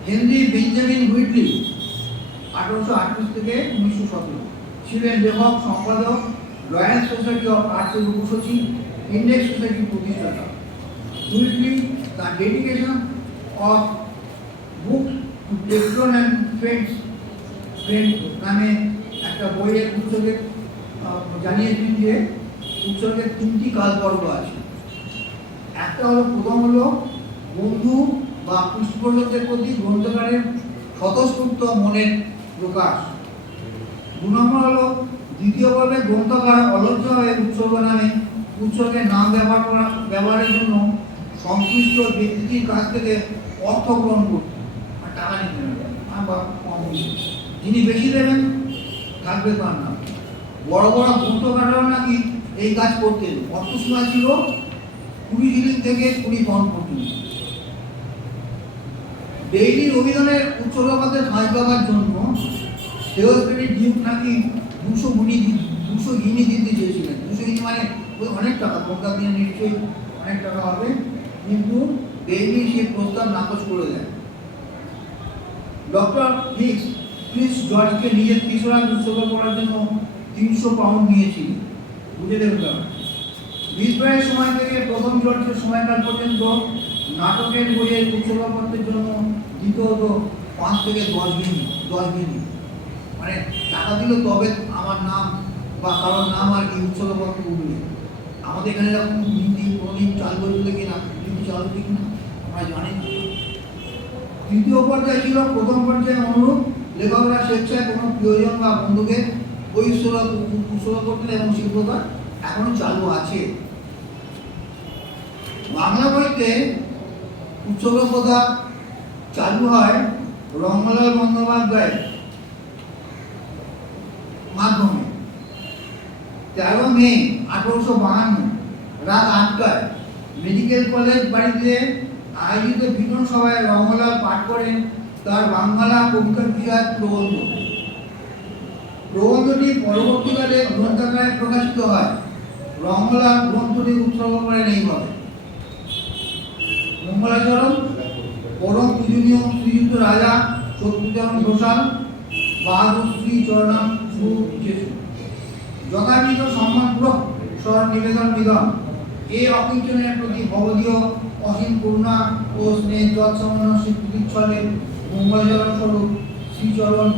হেনরি বেঞ্জামিন হুইটলি 1838 থেকে 1917 ছিলেন লেখক, সম্পাদক, রয়্যাল সোসাইটি অফ আর্টসের উপসচিব, ইন্ডেক্স সোসাইটির প্রতিষ্ঠাতা। Wheatley the dedication of book to patron and friend নামে একটা বইয়ের উৎসর্গে জানিয়েছেন যে উৎসর্গের 3টি কালপর্ব আছে। একটা হলো, প্রথম হলো বন্ধু বা পৃষ্ঠপোষকদের প্রতি গ্রন্থকারের স্বতঃস্ফূর্ত মনের প্রকাশ। 2 নম্বর হলো, দ্বিতীয় পর্বে গ্রন্থকার অলজ্জভাবে উৎসর্গ নামে উৎসর্গের নাম ব্যবহারের জন্য সংশ্লিষ্ট ব্যক্তির কাছ থেকে অর্থ গ্রহণ করতে, আর টাকা নিতে হবে বা কম নিতে। যিনি বেশি দেবেন থাকবে তার নাম। বড় বড় গ্রন্থকাররাও নাকি এই কাজ করতেন। অর্থসীমা ছিল 20 শিলিং থেকে 20 পাউন্ড পর্যন্ত। ডেইলির অভিধানের উৎসর্গপত্রে ঠাঁই পাবার জন্য সেলসম্যানের ডিউক নাকি 200 গিনি দিতে চেয়েছিলেন। 200 গিনি মানে অনেক টাকা, তখনকার দিনে নিশ্চয়ই অনেক টাকা হবে, কিন্তু ডেইলি সে প্রস্তাব নাকচ করে দেয়। ডক্টর প্রিন্স জর্জকে নিজের তিসরা উৎসর্গ করার জন্য 300 পাউন্ড নিয়েছিলেন। বুঝে দেবেন ব্যাপার। বিদ্রোহের সময় থেকে প্রথম জর্জের সময়কাল পর্যন্ত নাটকের বইয়ের উৎসর্গপত্রের জন্য দিতে হতো 5 থেকে 10 গিনি। মানে টাকা দিলে তবে আমার নাম বা কারোর নাম আর কি উৎসর্গপত্র উঠবে। আমাদের এখানে এরকম নীতি কোনোদিন চালু হয়েছিল কিনা, নীতি চালু ঠিক না আমরা জানি না। তৃতীয় পর্যায়ে ছিল, প্রথম পর্যায়ে অনুরূপ লেখকরা স্বেচ্ছায় কোনো প্রিয়জন বা বন্ধুকে বই উৎসর্গ করতেন এবং শিল্পতা এখনো চালু আছে। বাংলা বইতে উৎসর্গ প্রথা চালু হয় রঙ্গলাল বন্দ্যোপাধ্যায়ের মাধ্যমে। 13 মে 1852 রাত 8টায় মেডিকেল কলেজ বাড়িতে আয়োজিত বিতরণ সভায় রঙ্গলাল পাঠ করেন তার বাংলা কবিতা বিষয়ক প্রবন্ধ। প্রবন্ধটি পরবর্তীকালে গ্রন্থাকারে প্রকাশিত হয়। রঙ্গলাল গ্রন্থটি উৎসর্গ করেন এইভাবে: মঙ্গলাচরণ পরম পূজনীয় শ্রীযুক্ত রাজা শত্রুচরণ ঘোষাল বাহাদুর শ্রী চরণাম সুচেতু, যথাবিধ সম্মানপূর্বক স্বর নিবেদন নিধন। এই অকিঞ্চনের প্রতি ভবদীয় অসীম করুণা ও স্নেহ যৎসামান্য স্বীকৃতিচ্ছলে মঙ্গলাচরণ স্বরূপ শ্রীচরণ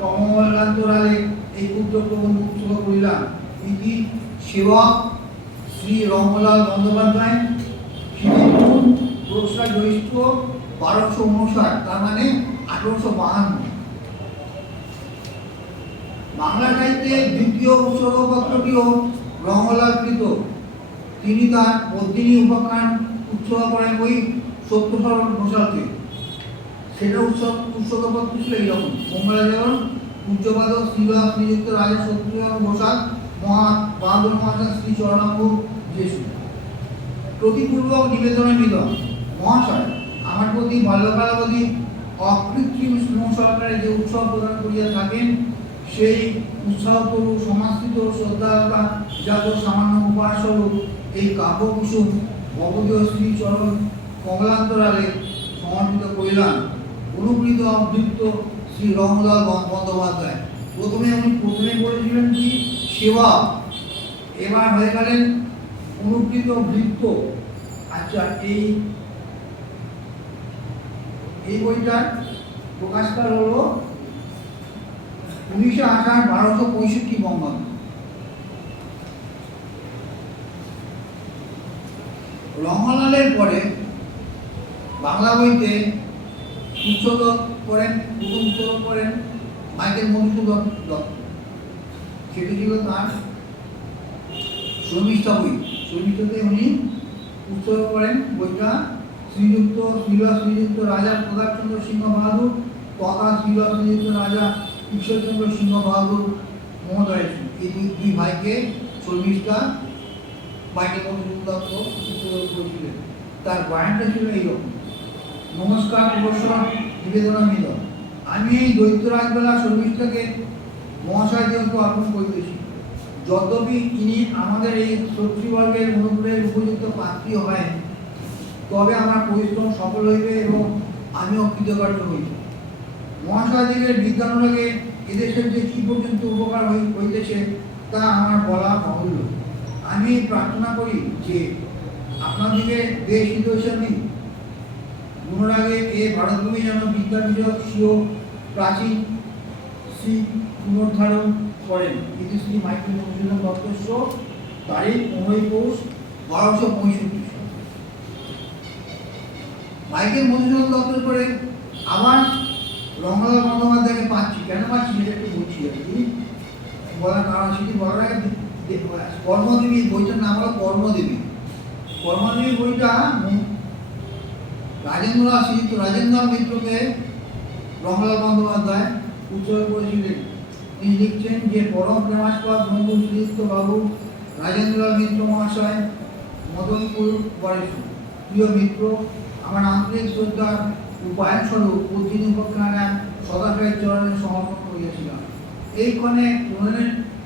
কমলান্তরালে এই ক্ষুদ্র প্রবন্ধ উৎসর্গ করিলাম। ইতি সেবক শ্রী রঙ্গলাল বন্দ্যোপাধ্যায়, পুরস্কার জ্যৈষ্ঠ 1259, তার মানে 1852। বাংলা সাহিত্যে দ্বিতীয় উৎসর্গপত্রটিও রঙ্গলালকৃত। তিনি তার পদ্মিনী উপাখ্যান উৎসর্গ করেন ওই সত্যচরণ ঘোষালকে। সেটা উৎসর্গপত্র ছিল এইরকম: মঙ্গলাচরণ পূজ্যপাদ শ্রীযুক্ত রাজা শত্রুচরণ ঘোষাল বাহাদুর মহাশয় শ্রী চরণাম্ব যেসু। প্রতিপূর্বক নিবেদনের মিলন: মহাশয়, আমার প্রতি বাল্যকালাবধি অকৃত্রিম স্নেহ সহকারে যে উৎসব প্রদান করিয়া থাকেন, সেই উৎসাহপূর্ব সমাশ্রিত শ্রদ্ধালতা জাত সামান্য উপহারস্বরূপ এই কাব্যকুসুম ভবদীয় শ্রীচরণ কমলান্তরালে সমর্পিত করিলাম। অনুপ্রীত অবৃত্ত শ্রী রঙ্গলাল বন্দ্যোপাধ্যায়। প্রথমে বলেছিলেন কি সেবা, এবার হয়ে গেলেন অনুপ্রীত বৃত্ত। আচ্ছা, এই বইটার প্রকাশকাল হলো 19 আষাঢ় 1265 বঙ্গাব্দ। রঙ্গলালের পরে বাংলা বইতে উৎসর্গ করেন মাইকেল মধুসূদন দত্ত। সেটি ছিল তার শর্মিষ্ঠা বই। শর্মিষ্ঠাতে উনি উৎসর্গ করেন বইটা শ্রীযুক্ত রাজা প্রতাপচন্দ্র সিংহ বাহাদুর তথা শ্রীযুক্ত রাজা ঈশ্বরচন্দ্র সিংহ বাহাদুর মমতা এসেছিল। এই দুই ভাইকে শর্মিষ্ঠা মাইকেল মধুসূদন দত্ত উত্তোলন করেছিলেন। তার বয়ানটা ছিল এইরকম: নমস্কার প্রফেসর নিবেদনা মিলন, আমি এই দৈত্য রাজবেলা শর্মিষ্ঠাকে মহাশয় দেবকে অর্পণ করিতেছি। যদ্যপি ইনি আমাদের এই শত্রুবর্গের অনুগ্রহের উপযুক্ত পাত্রী হয়, তবে আমার পরিশ্রম সফল হইবে এবং আমিও কৃতকার্য হইব। মহাশয়দিগের বিজ্ঞানুরাগে এদেশের যে কি পর্যন্ত উপকার হইতেছে তা আমার বলা বাহুল্য। আমি প্রার্থনা করি যে আপনাদিকে দেশ হিতৈষী গুণরাগে এ ভারতভূমি যেন বিদ্যা বিষয়ক স্বীয় প্রাচীন শ্রী পুনর্ধারণ করেন। এটি শ্রী মাইকেল মধুসূদন দত্তস্য, তারিখ 15 পৌষ 1265। মাইকেল মধুসূদন দত্তের পরে আবার রঙ্গলাল বন্দ্যোপাধ্যায়কে পাচ্ছি। কেন পাচ্ছি সেটা একটু বলছি আর কি। বলার কারণ সেটি বলার আগে কর্মদেবী বইটার নাম হলো কর্মদেবী। কর্মদেবী বইটা রাজেন্দ্র মিত্রকে রঙ্গলাল বন্দ্যোপাধ্যায় উৎসর্গ করেছিলেন। তিনি লিখছেন যে পরম প্রেমাস্পদ বন্ধু শ্রীযুক্ত বাবু রাজেন্দ্র মিত্র মহাশয়, মদনপুর বরেশ, প্রিয় মিত্র, আমার আন্তরিক শ্রদ্ধার উপায়ন স্বরূপ প্রতিদিন উপখ্যান সদাশয়ের চরণে সমর্পণ করিয়াছিলাম। এই ক্ষণে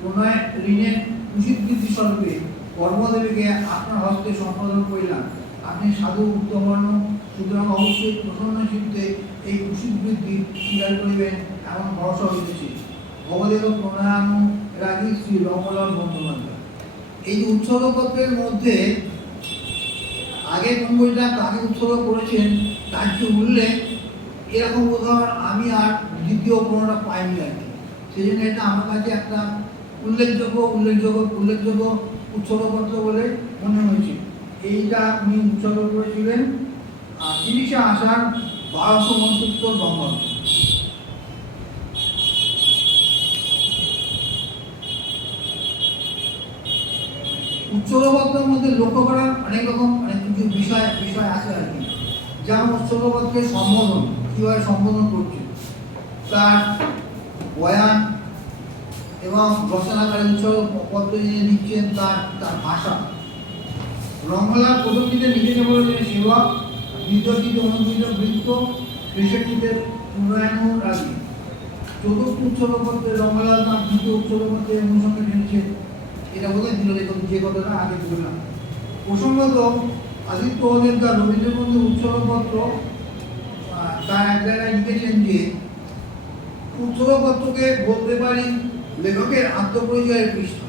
প্রণয় ঋণের কুশীকৃতি স্বরূপে কর্মদেবীকে আপনার হস্তে সম্পাদন করিলাম। আপনি সাধু উত্তমবর্ণ, সুতরাং অবশ্যই প্রসন্ন চিত্তে এই কুশীকৃতি স্বীকার করিবেন এমন ভরসা হইতেছে। ভবদেব প্রণয়ানু রাগী শ্রী রঙ্গলাল বন্দ্যোপাধ্যায়। এই উৎসর্গপত্রের মধ্যে আগে কোন বইটা কাকে উৎসর্গ করেছেন তার যে উল্লেখ, এরকম উদাহরণ আমি আর দ্বিতীয় কোনোটা পাইনি আর কি। সেই জন্য এটা আমার কাছে একটা উল্লেখযোগ্য উৎসর্গপত্র বলে মনে হয়েছে। এইটা উনি উৎসর্গ করেছিলেন 30শে আষাঢ় 1269 বঙ্গাব্দ। উৎসর্গপত্রের মধ্যে লক্ষ্য করার অনেক কিছু বিষয় আছে আর কি। যেমন উৎসর্গপত্রের সম্বোধন, কীভাবে সম্বোধন করছে, তার বয়ান এবং রচনাকারী উৎসর্গপত্র যিনি লিখছেন তার ভাষা। রঙ্গলাল প্রথম দিকে নিজেকে বলেছেন সেবক, দ্বিতীয়টিতে অনুকৃত বৃত্ত, শেষেরটিতে উন্নয়ন রাজি। চতুর্থ উৎসর্গপত্রে রঙ্গলাল তার দ্বিতীয় উৎসর্গপত্রের অনুসঙ্গে টেনেছেন। এটা বোধহয় দিল যে কথাটা আগে বললাম। প্রসঙ্গত আদিত্য অধিকার রবীন্দ্রবন্ধু উৎসর্গপত্র তার এক জায়গায় লিখেছেন যে উৎসর্গপত্রকে বলতে পারি লেখকের আত্মপরিচয়ের পৃষ্ঠা।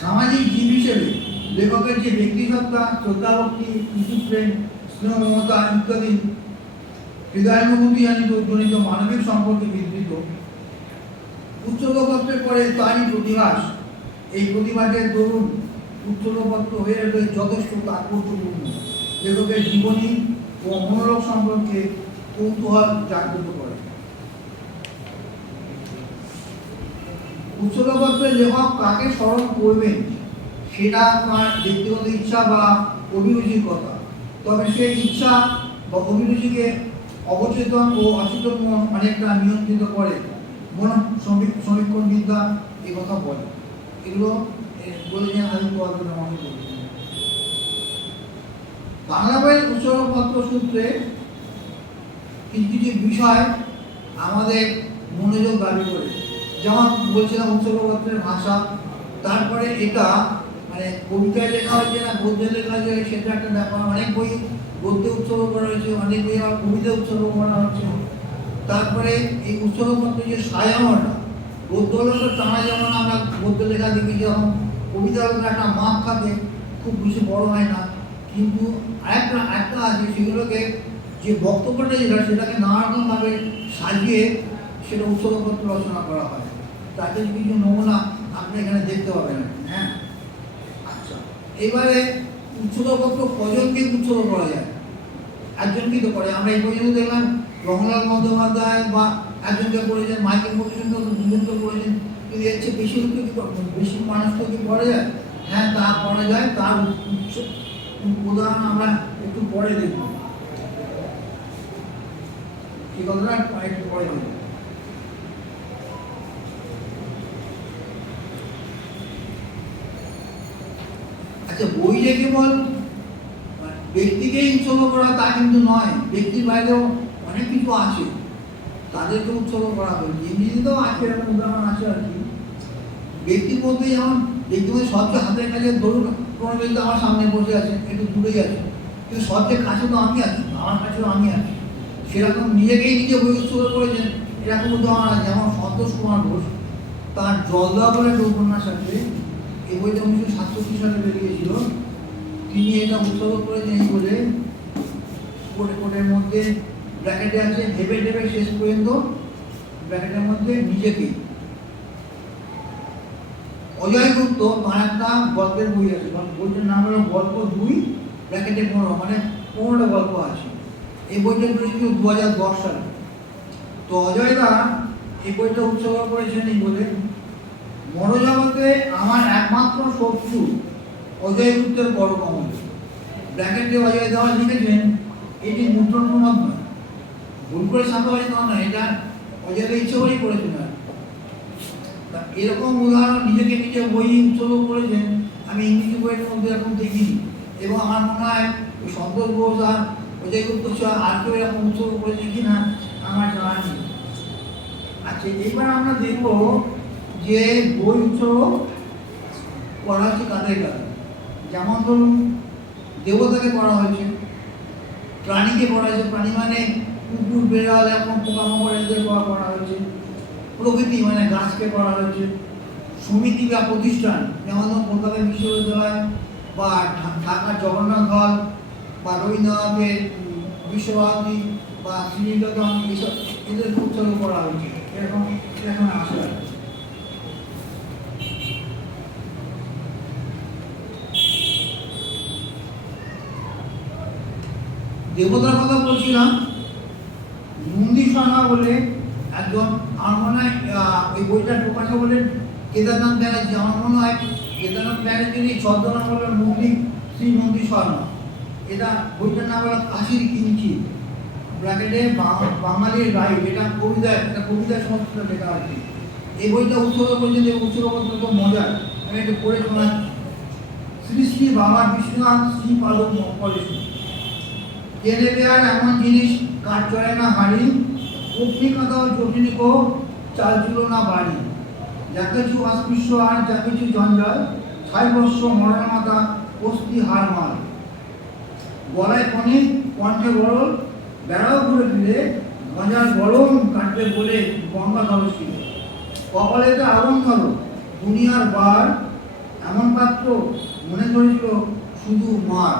সামাজিক জীব হিসেবে লেখকের যে ব্যক্তিসত্তা, শ্রদ্ধাভক্তি, প্রেম, স্নেহ, মমতা ইত্যাদি হৃদয়ানুভূতি জনিত মানবিক সম্পর্কে বিধৃত। উৎসর্গপত্রের পরে তারই প্রতিভাস। এই প্রতিভাসের দরুন উৎসর্গপত্র হয়ে ওঠে যথেষ্ট তাৎপর্যপূর্ণ, লেখকের জীবনী ও মনোলোক সম্পর্কে কৌতূহল জাগ্রত করে। উৎসর্গপত্রের লেখক কাকে স্মরণ করবেন সেটা তার ব্যক্তিগত ইচ্ছা বা অভিরুচির কথা। তবে সেই ইচ্ছা বা অভিরুচিকে অবচেতন ও অচেতন মন অনেকটা নিয়ন্ত্রিত করে মন সমীক্ষণ বিদ্যা এই কথা বলে। এগুলো বলেছেন আদিত্য অধিকার। বাংলা বইয়ের উৎসর্গপত্র সূত্রে কিছু বিষয় আমাদের মনোযোগ দাবি করে। যেমন বলছিলাম উৎসর্গপত্রের ভাষা, তারপরে এটা কবিতায় লেখা হয়েছে না গদ্যে লেখা হয়েছে সেটা একটা ব্যাপার। অনেক বই গদ্যে উৎসর্গ করা হয়েছে, অনেক বই আবার কবিতা উৎসর্গ করা হচ্ছে। তারপরে এই উৎসর্গপত্রের যে সাজানোটা, গদ্য হলো টানা, যেমন আমরা গদ্য লেখা দেখি, যেমন কবিতা হলো একটা মাপ থাকে, খুব বেশি বড় হয় না, কিন্তু আরেকটা আছে, সেগুলোকে যে বক্তব্যটা যেটা সেটাকে নানা রকমভাবে সাজিয়ে সেটা উৎসর্গপত্র রচনা করা হয়। তাদের কিছু নমুনা আপনি এখানে দেখতে পাবেন। হ্যাঁ, আচ্ছা, এবারে উৎসর্গপত্র কজনকে উৎসর্গ করা যায়? একজনকে তো করে। আমরা এই পর্যন্ত দেখলাম রঙ্গলাল বন্দ্যোপাধ্যায় বা একজনকে করেছেন, মাইকেল মধুসূদন দুজনকে করেছেন, কিন্তু এর চেয়ে বেশি লোককে কি বেশি মানুষকে কি করা যায়? হ্যাঁ, তা করা যায়। তার উদাহরণ আমরা একটু পরে দেখব, এই কথাটা একটু পরে দেখব। আচ্ছা, বই যে কেবল ব্যক্তিকেই উৎসর্গ করা তা কিন্তু নয়, ব্যক্তির বাইরেও অনেক কিছু আছে, তাদেরকে উৎসর্গ করা হবে। এমনিতেও আছে, এরকম উদাহরণ আছে আর কি। ব্যক্তির মধ্যে যেমন ব্যক্তি মধ্যে সবচেয়ে হাতের কাছে, ধরুন কোনো ব্যক্তি আমার সামনে বসে আছে, একটু দূরেই আছে, কিন্তু সবচেয়ে কাছে তো আমি আছি, আমার কাছেও আমি আছি। সেরকম নিজেকেই নিজে বই উৎসর্গ করেছেন, এরকম উদাহরণ আছে। যেমন সন্তোষ কুমার ঘোষ, তার জল দেওয়া বলে একটা উপন্যাস আছে, এই বইটা 1967 সালে বেরিয়েছিল। তিনি এটা উৎসর্গ করেছেন এই বলে, কোটের মধ্যে ব্র্যাকেটে আছে ভেবে ভেবে শেষ পর্যন্ত, ব্র্যাকেটের মধ্যে নিজেকে। অজয় গুপ্ত তার একটা গল্পের বই আছে, বইটার নাম হলো গল্প 2 ব্র্যাকেটে 15, মানে 15টা গল্প আছে। এই বইটা বেরিয়েছিল 2010 সালে। তো অজয় দা এই বইটা উৎসর্গ করেছেন এই বলে, মনোজগতে আমার একমাত্র শত্রু অজয় গুপ্তের বড় কমল। ব্র্যাকেটে অজয় দা লিখেছেন, এটি মুদ্রণ প্রমাণ নয়, ভুল করে ছাপাবাজি নয়, এটা অজয় দা ইচ্ছে করেই করেছেন। এরকম উদাহরণ নিজেকে নিজে বই উৎসর্গ করেছেন আমি ইংরেজি বইয়ের মধ্যে এরকম দেখিনি, এবং আমার মনে হয় ওই সন্তোষ ঘোষ আর অজয় গুপ্ত আর কেউ এরকম উৎসর্গ করেছে কিনা আমার জানা নেই। আচ্ছা, এইবার আমরা দেখব যে বই উৎসর্গ করা হচ্ছে কাদের কাছে। যেমন ধরুন দেবতাকে করা হয়েছে, প্রাণীকে করা হয়েছে, প্রাণী মানে কুকুর, বেড়াল, এরকম পোকামাকড় এদের করা হয়েছে। প্রকৃতি মানে গাছকে করা হয়েছে। সমিতি বা প্রতিষ্ঠান, যেমন কলকাতা বিশ্ববিদ্যালয় বা ঢাকার জগন্নাথ হল বা রবীন্দ্রনাথের বিশ্বভারতী বা শ্রীনিকেতন, এইসব এদের উৎসর্গ করা হয়েছে। এরকম আসে। দেবতার কথা বলছিলাম, নন্দী শর্মা বলে একজন, আমার মনে হয় এই বইটা প্রকাশক বলেন কেদারনাথ ব্যানার্জি। আমার মনে হয় কেদারনাথ ব্যানার্জির ছদ্মনাম হলো নন্দী, শ্রী নন্দী শর্মা। এটা বইটার নাম হলো কাশীর কিঞ্চিত, ব্র্যাকেটে বাঙালির রাইট। এটা কবিতা, একটা কবিতা সমস্ত লেখা আছে। এই বইটা উৎসর্গ করেছেন, এই উৎসর্গপত্র তো মজার, আমি একটু পড়ে শোনাচ্ছি। শ্রী শ্রী বাবা বিশ্বনাথ শ্রী পাদক কলেজ, জেনে দেওয়ার এমন জিনিস কাজ চলে না হাড়ি, অগ্নি কাঁদাও জটিনি কো চাল ছিল না বাড়ি, যা কিছু অস্পৃশ্য আর যা কিছু জঞ্জাল, 6 বর্ষ মরণ মাতা অস্থি হার মাল, গলায় কনে কণ্ঠে বরল, বেড়াও ঘুরে ফিরে গঞ্জার গরম কাটবে বলে গঙ্গা ধরো ছিল, কপালেতে আগুন ধরো দুনিয়ার বার, এমন পাত্র মনে ধরেছিল শুধু মার,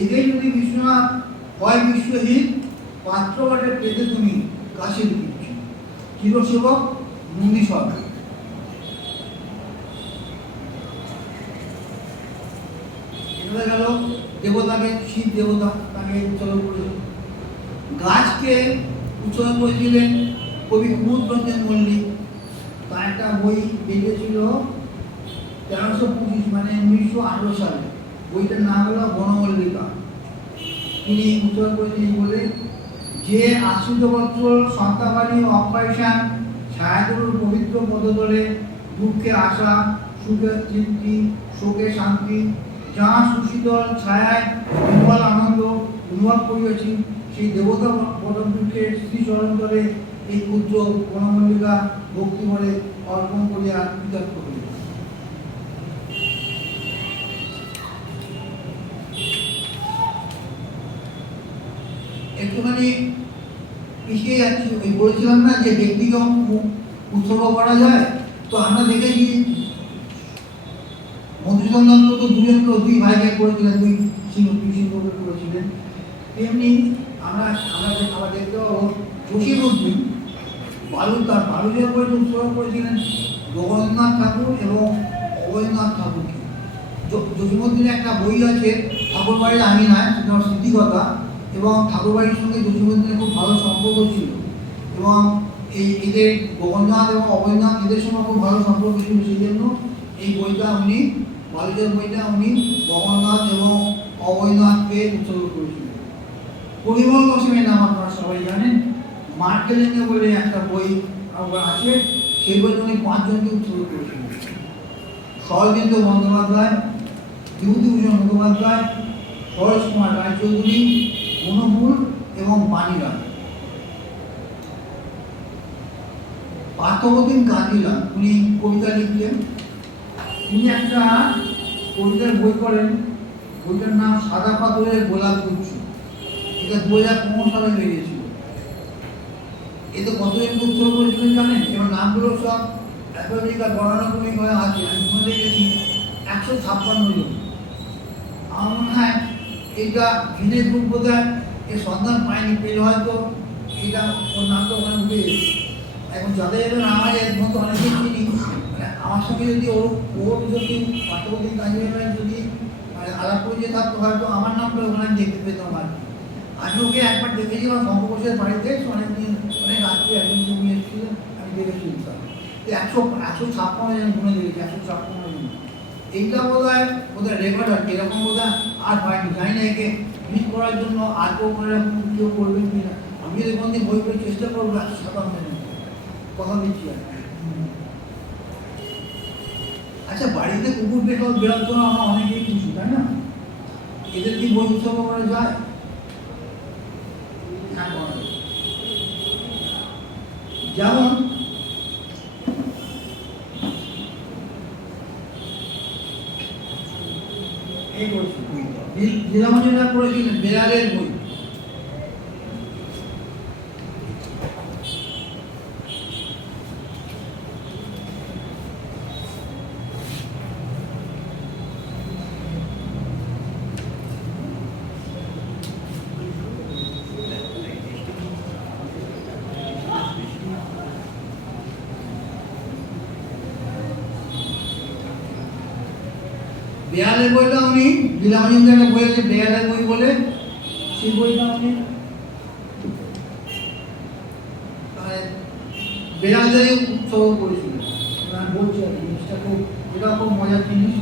এতেই যদি বিশ্বনাথ হয় বিশ্বহিত, পাত্র বটে পেতে তুমি কাশীর দিচ্ছি, চিরসেবক নন্দী সরকার। এটা গেল দেবতাকে, শিব দেবতা তাকে উৎসর্গ করেছিল। গাছকে উৎসর্গ করেছিলেন কবি কুমুদ রঞ্জন মল্লিক। তার একটা বই বেরিয়েছিল 1325, মানে 1918 সালে। বইটার নাম হলো বনমল্লিকা। তিনি উৎসর্গ করেছিলেন বলে, যে আশ্রিত পত্র সন্তাবাড়ি অপারেশন ছায়াগুরুর পবিত্র পদতলে, দুঃখে আশা, সুখে তৃপ্তি, শোকে শান্তি, যাহা সুশীতল ছায়ায় নির্মল আনন্দ অনুভব করিয়াছি, সেই দেবতা পদবৃক্ষের শ্রীচরণতলে এই পুত্র বনমল্লিকা ভক্তি বলে অর্পণ করিয়া কৃতার্থ হইল। একটুখানি পিছিয়ে যাচ্ছি, ওই বলেছিলাম না যে ব্যক্তিকে উৎসর্গ করা যায়। তো আমরা দেখেছি মধুসূদন দত্ত তো দুই ভাইকে করেছিলেন, দুই সিংহকে করেছিলেন। তেমনি আমরা দেখতে পাবো জসীমউদ্দিন তার বালুজের বইটি উৎসর্গ করেছিলেন জগন্নাথ ঠাকুর এবং অবৈধনাথ ঠাকুরকে। জসীমউদ্দিনের একটা বই আছে ঠাকুর বাড়ির আঙিনায়, সেটা স্মৃতিকথা, এবং ঠাকুরবাড়ির সঙ্গে জসীমউদ্দিনের খুব ভালো সম্পর্ক ছিল, এবং এদের গগননাথ এবং অবৈধনাথ এদের সঙ্গে খুব ভালো সম্পর্ক ছিল। সেই জন্য এই বইটা উনি, বালুচের বইটা উনি গগননাথ এবং অবৈধনাথকে উৎসর্গ করেছিলেন। পরিমল গোস্বামীর নাম আপনারা সবাই জানেন। মার্কেলিনে বলে একটা বই আছে, সেই বইটা উনি 5 জনকে উৎসর্গ করেছিলেন। শরদিন্দু বন্দ্যোপাধ্যায়, বিভূতিভূষণ মুখোপাধ্যায়, সরোজ কুমার রায়চৌধুরী, অনুকূল এবং বাণীরাম। পার্থপ্রতিম কান্তিলাল উনি কবিতা লিখলেন। তিনি একটা কবিতার বই করেন, বইটার নাম সাদা পাথরের গোলাপ গুচ্ছ। এটা 2015 সালে বেরিয়েছিল। এতে কতজন উত্তর করেছিলেন জানেন? এবার নামগুলো সব অ্যালফাবেটিক্যাল গণনাক্রমিকভাবে আছে। আমি মনে দেখেছি 156 জন। আমার মনে হয় এটা গিনেস বুক বোধহয় এর সন্ধান পায়নি, পেলে হয়তো এটা ওর নামটা ওখানে উঠে যেত। এখন যাদের নাম আছে এর মধ্যে অনেকেই চিনি, মানে আমার সঙ্গে যদি ওর যদি পার্থপ্রতিম কান্তিলালের যদি মানে আলাপ পরিচয় থাকতো হয়তো আমার নামটা ওখানে দেখতে পেতাম আর কি। আমি ওকে একবার দেখেছি আমার শঙ্করঘোষের বাড়িতে, অনেকদিন অনেক রাত্রে একদিন জমি এসেছিল, আমি দেখে শুনতাম। 156 জন গুনে দেখেছি, 156 জন। এইটা বোধহয় রেকর্ড হয়, এরকম বোধহয় আর হয়নি। জানি না একে মিস করার জন্য আর কেউ করবেন কিনা। আমি যদি কোনদিন বই করে চেষ্টা করবো 157 জন কথা দিচ্ছি আর কি। আচ্ছা, বাড়িতে কুকুর বেরোতো না, আমরা অনেকেই খুশি, তাই না? এদের কি বই উৎসব করা যায়? যেমন এই লীলামঞ্জনা করেছিলেন বেড়ালের বই। বেড়ালের বইটা উনি লীলামঞ্জনের বই আছে বেড়ালের বই বলে, সেই বইটা উনি বেড়ালদের উৎসর্গ করেছিলেন। বলছি আর জিনিসটা খুব, এটা খুব মজার জিনিস।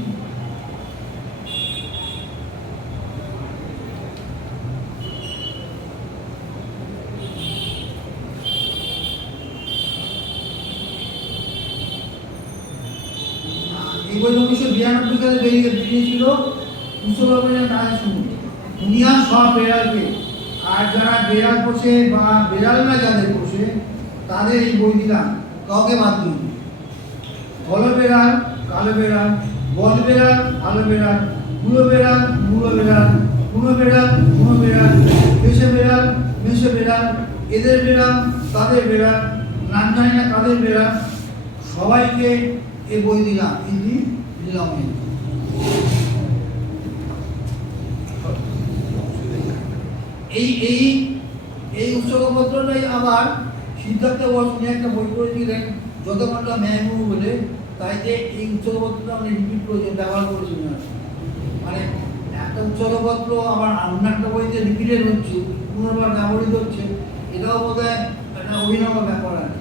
এই বই 1992 সালে বেরিয়েছিল। মুসলমানের নাম শুনুন, দুনিয়া সব বেড়ালকে, আর যারা বেড়াল পোষে বা বেড়াল না যাদের পোষে তাদের এই বই দিলাম, কাউকে বাদ দিন। বল বেড়াল, কালো বেড়াল, বল বেড়াল, কালো বেড়াল, বুড়ো বেড়াল, বুড়ো বেড়াল, বুড়ো বেড়াল, বুড়ো বেড়াল, মেশে বেড়াল, মেশে বেড়াল, এদের বেড়াল, তাদের বেড়াল, নাম জানি না তাদের বেড়াল, সবাইকে এই বই দিলাম। হিন্দি দিলাম। এই উৎসর্গপত্রটাই আবার সিদ্ধার্থ বোস উনি একটা বই করেছিলেন যতক্ষণটা মেহবুব বলে, তাই যে এই উৎসর্গপত্রটা আমি রিপিট করেছি, ব্যবহার করেছিলেন। মানে একটা উৎসর্গপত্র আবার অন্য একটা বইতে রিপিটেড হচ্ছে, পুনর্বার ব্যবহৃত হচ্ছে, এটাও বোধ হয় একটা অভিনব ব্যাপার আর কি।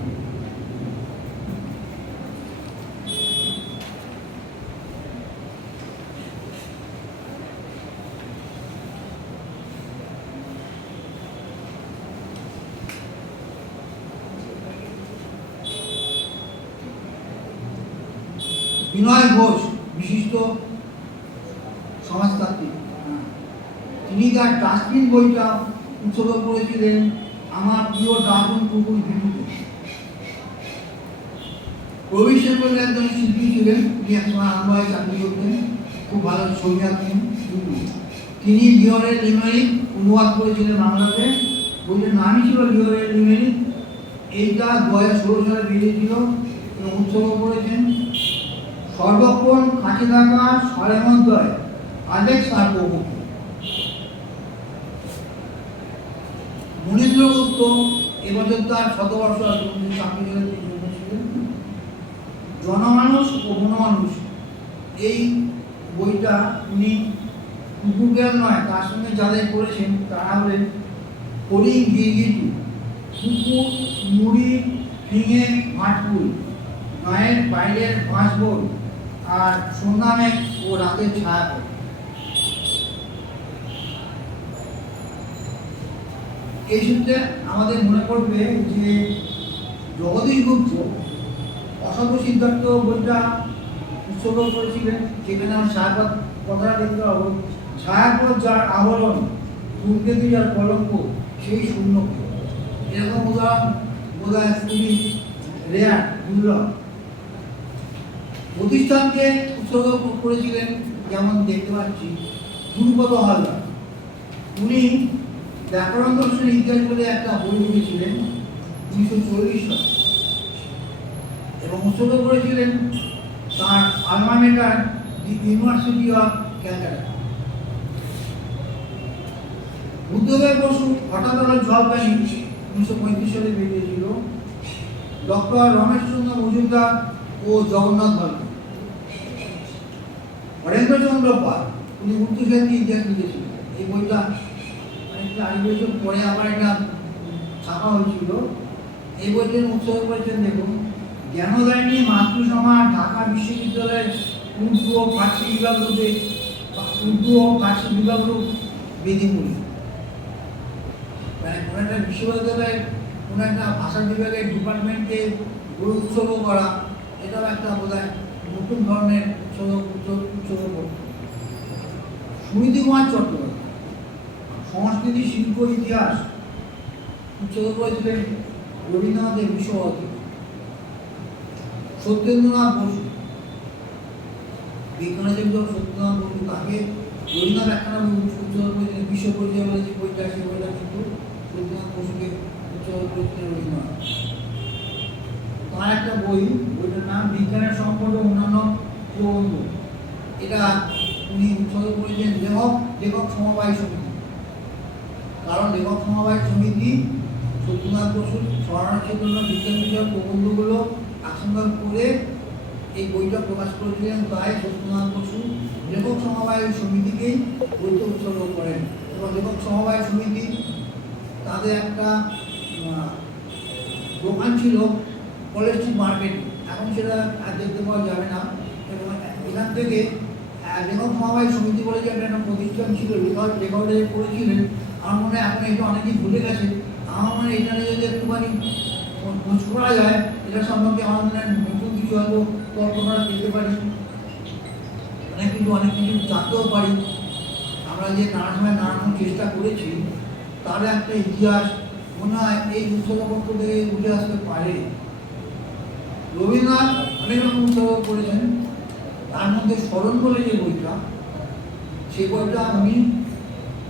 বিনয় ঘোষ বিশিষ্ট সমাজতান্ত্রিক, তিনি তার ডাস্টবিন বইটা উৎসর্গ করেছিলেন আমার প্রিয় ডাস্টবিন কুকুর ভিডিওতে। প্রবীর সেন বলে একজন শিল্পী ছিলেন, তিনি একসময় আনন্দে চাকরি করতেন, খুব ভালো ছবি আঁকতেন। তিনি লিওরের লিমেরিক অনুবাদ করেছিলেন বাংলাতে। বইটার নামই ছিল লিওরের লিমেরিক। এইটা 2016 সালে বেরিয়েছিল এবং উৎসর্গ করেছেন সর্বক্ষণ কাছে থাকা সরেমধ্যয় আলেক্স আর প্রভু। মনীন্দ্র গুপ্ত এবছর তার 100 বর্ষ চাকরি ছিলেন। জনমানুষ ও বনমানুষ এই বইটা উনি কুকুরদের নয়, তার সঙ্গে যাদের করেছেন তারা হলেন হরিণ গিরগিটি, কুকুর, মুড়ি, ফিঙে, ভাটকুল, গায়ের বাইরের বাঁশবন, আর সন্ধ্যামেঘ ও রাতের ছায়া। এই সূত্রে আমাদের মনে পড়বে যে জগদীশ গুপ্ত অসাধু সিদ্ধার্থ বইটা উৎসর্গ করেছিলেন, যেখানে আমার ছায়াপথ কথাটা দেখতে পাবো, ছায়াপথ যার আবরণ, ধূমকেতু যার কলঙ্ক, সেই শূন্য। এরকম উদাহরণ বোধহয় খুবই রেয়ার, দুর্লভ। প্রতিষ্ঠানকে উৎসর্গ করেছিলেন যেমন দেখতে পাচ্ছি গুরুপদ হালদার। উনি ব্যাকরণ দর্শনের ইতিহাস বলে একটা বই লিখেছিলেন 1940 সালে এবং উৎসর্গ করেছিলেন তার alma mater the university of Calcutta. Buddhadeb Basu হঠাৎ জলপাই 1935 সালে বেরিয়েছিল। ডক্টর রমেশচন্দ্র মজুমদার ও জগন্নাথ ভাল্লু। হরেন্দ্রচন্দ্র পাল উনি উর্দু সাহিত্যে ইতিহাস লিখেছিলেন। এই বইটা অনেকটা 8 বছর পরে আবার এটা ছাপা হয়েছিল। এই বইটা উৎসর্গ করেছেন দেখুন, জ্ঞানোদয়নী মাতৃসভা ঢাকা বিশ্ববিদ্যালয়ের উর্দু ও ফার্সি বিভাগ রূপ বেদিমূল। মানে কোনো একটা বিশ্ববিদ্যালয়ের কোনো একটা ভাষা বিভাগের ডিপার্টমেন্টকে বই উৎসর্গ করা, এটাও একটা বোধহয় নতুন ধরনের উৎসর্গ। সুনীতি কুমার চট্টোপাধ্যায় সংস্কৃতি, শিল্প, ইতিহাস উৎসর্গ করেছিলেন রবীন্দ্রনাথের বিশ্বভারতী। সত্যেন্দ্রনাথ বসু, বিজ্ঞানের সত্যেন্দ্রনাথ বসু, তাকে রবীন্দ্রনাথ একখানা উৎসর্গ করেছিলেন বিশ্ব পরিচয় বলে যে বইটা, সেই বইটা কিন্তু সত্যেন্দ্রনাথ বসুকে উৎসর্গ করেছিলেন রবীন্দ্রনাথ। তার একটা বই, বইটার নাম বিজ্ঞানের সংকট ও অন্যান্য প্রবন্ধ। এটা উনি উৎসর্গ করেছেন লেখক সমবায় সমিতি। কারণ লেখক সমবায় সমিতি সত্যেন্দ্রনাথ বসুর শরণার্থীর জন্য বিজ্ঞান বিষয়ক প্রবন্ধগুলো আশঙ্কা করে এই বইটা প্রকাশ করেছিলেন। তাই সত্যেন্দ্রনাথ বসু লেখক সমবায় সমিতিকেই বইটা উৎসর্গ করেন। এবং লেখক সমবায় সমিতি তাদের একটা দোকান ছিল কলেজ স্ট্রিট মার্কেট, এখন সেটা আর দেখতে পাওয়া যাবে না। এবং এখান থেকে লেখক সমবায় সমিতি বলে যে একটা প্রতিষ্ঠান ছিল, লেখকরা যে করেছিলেন, আমার মনে হয় এখন এটা অনেকেই ভুলে গেছে। আমার মনে হয় এখানে যদি একটুখানি খোঁজ করা যায়, এটা সম্পর্কে আমার মনে হয় নতুন কিছু হয়তো কল্পনা পেতে পারি, অনেক কিছু জানতেও পারি। আমরা যে নানা সময় নানা চেষ্টা করেছি, তার একটা ইতিহাস মনে হয় এই উৎসর্গপত্র থেকে উঠে আসতে পারে। রবীন্দ্রনাথ অনেক রকম উৎসর্গ করেছেন, তার মধ্যে স্মরণ বলে যে বইটা, সেই বইটা আমি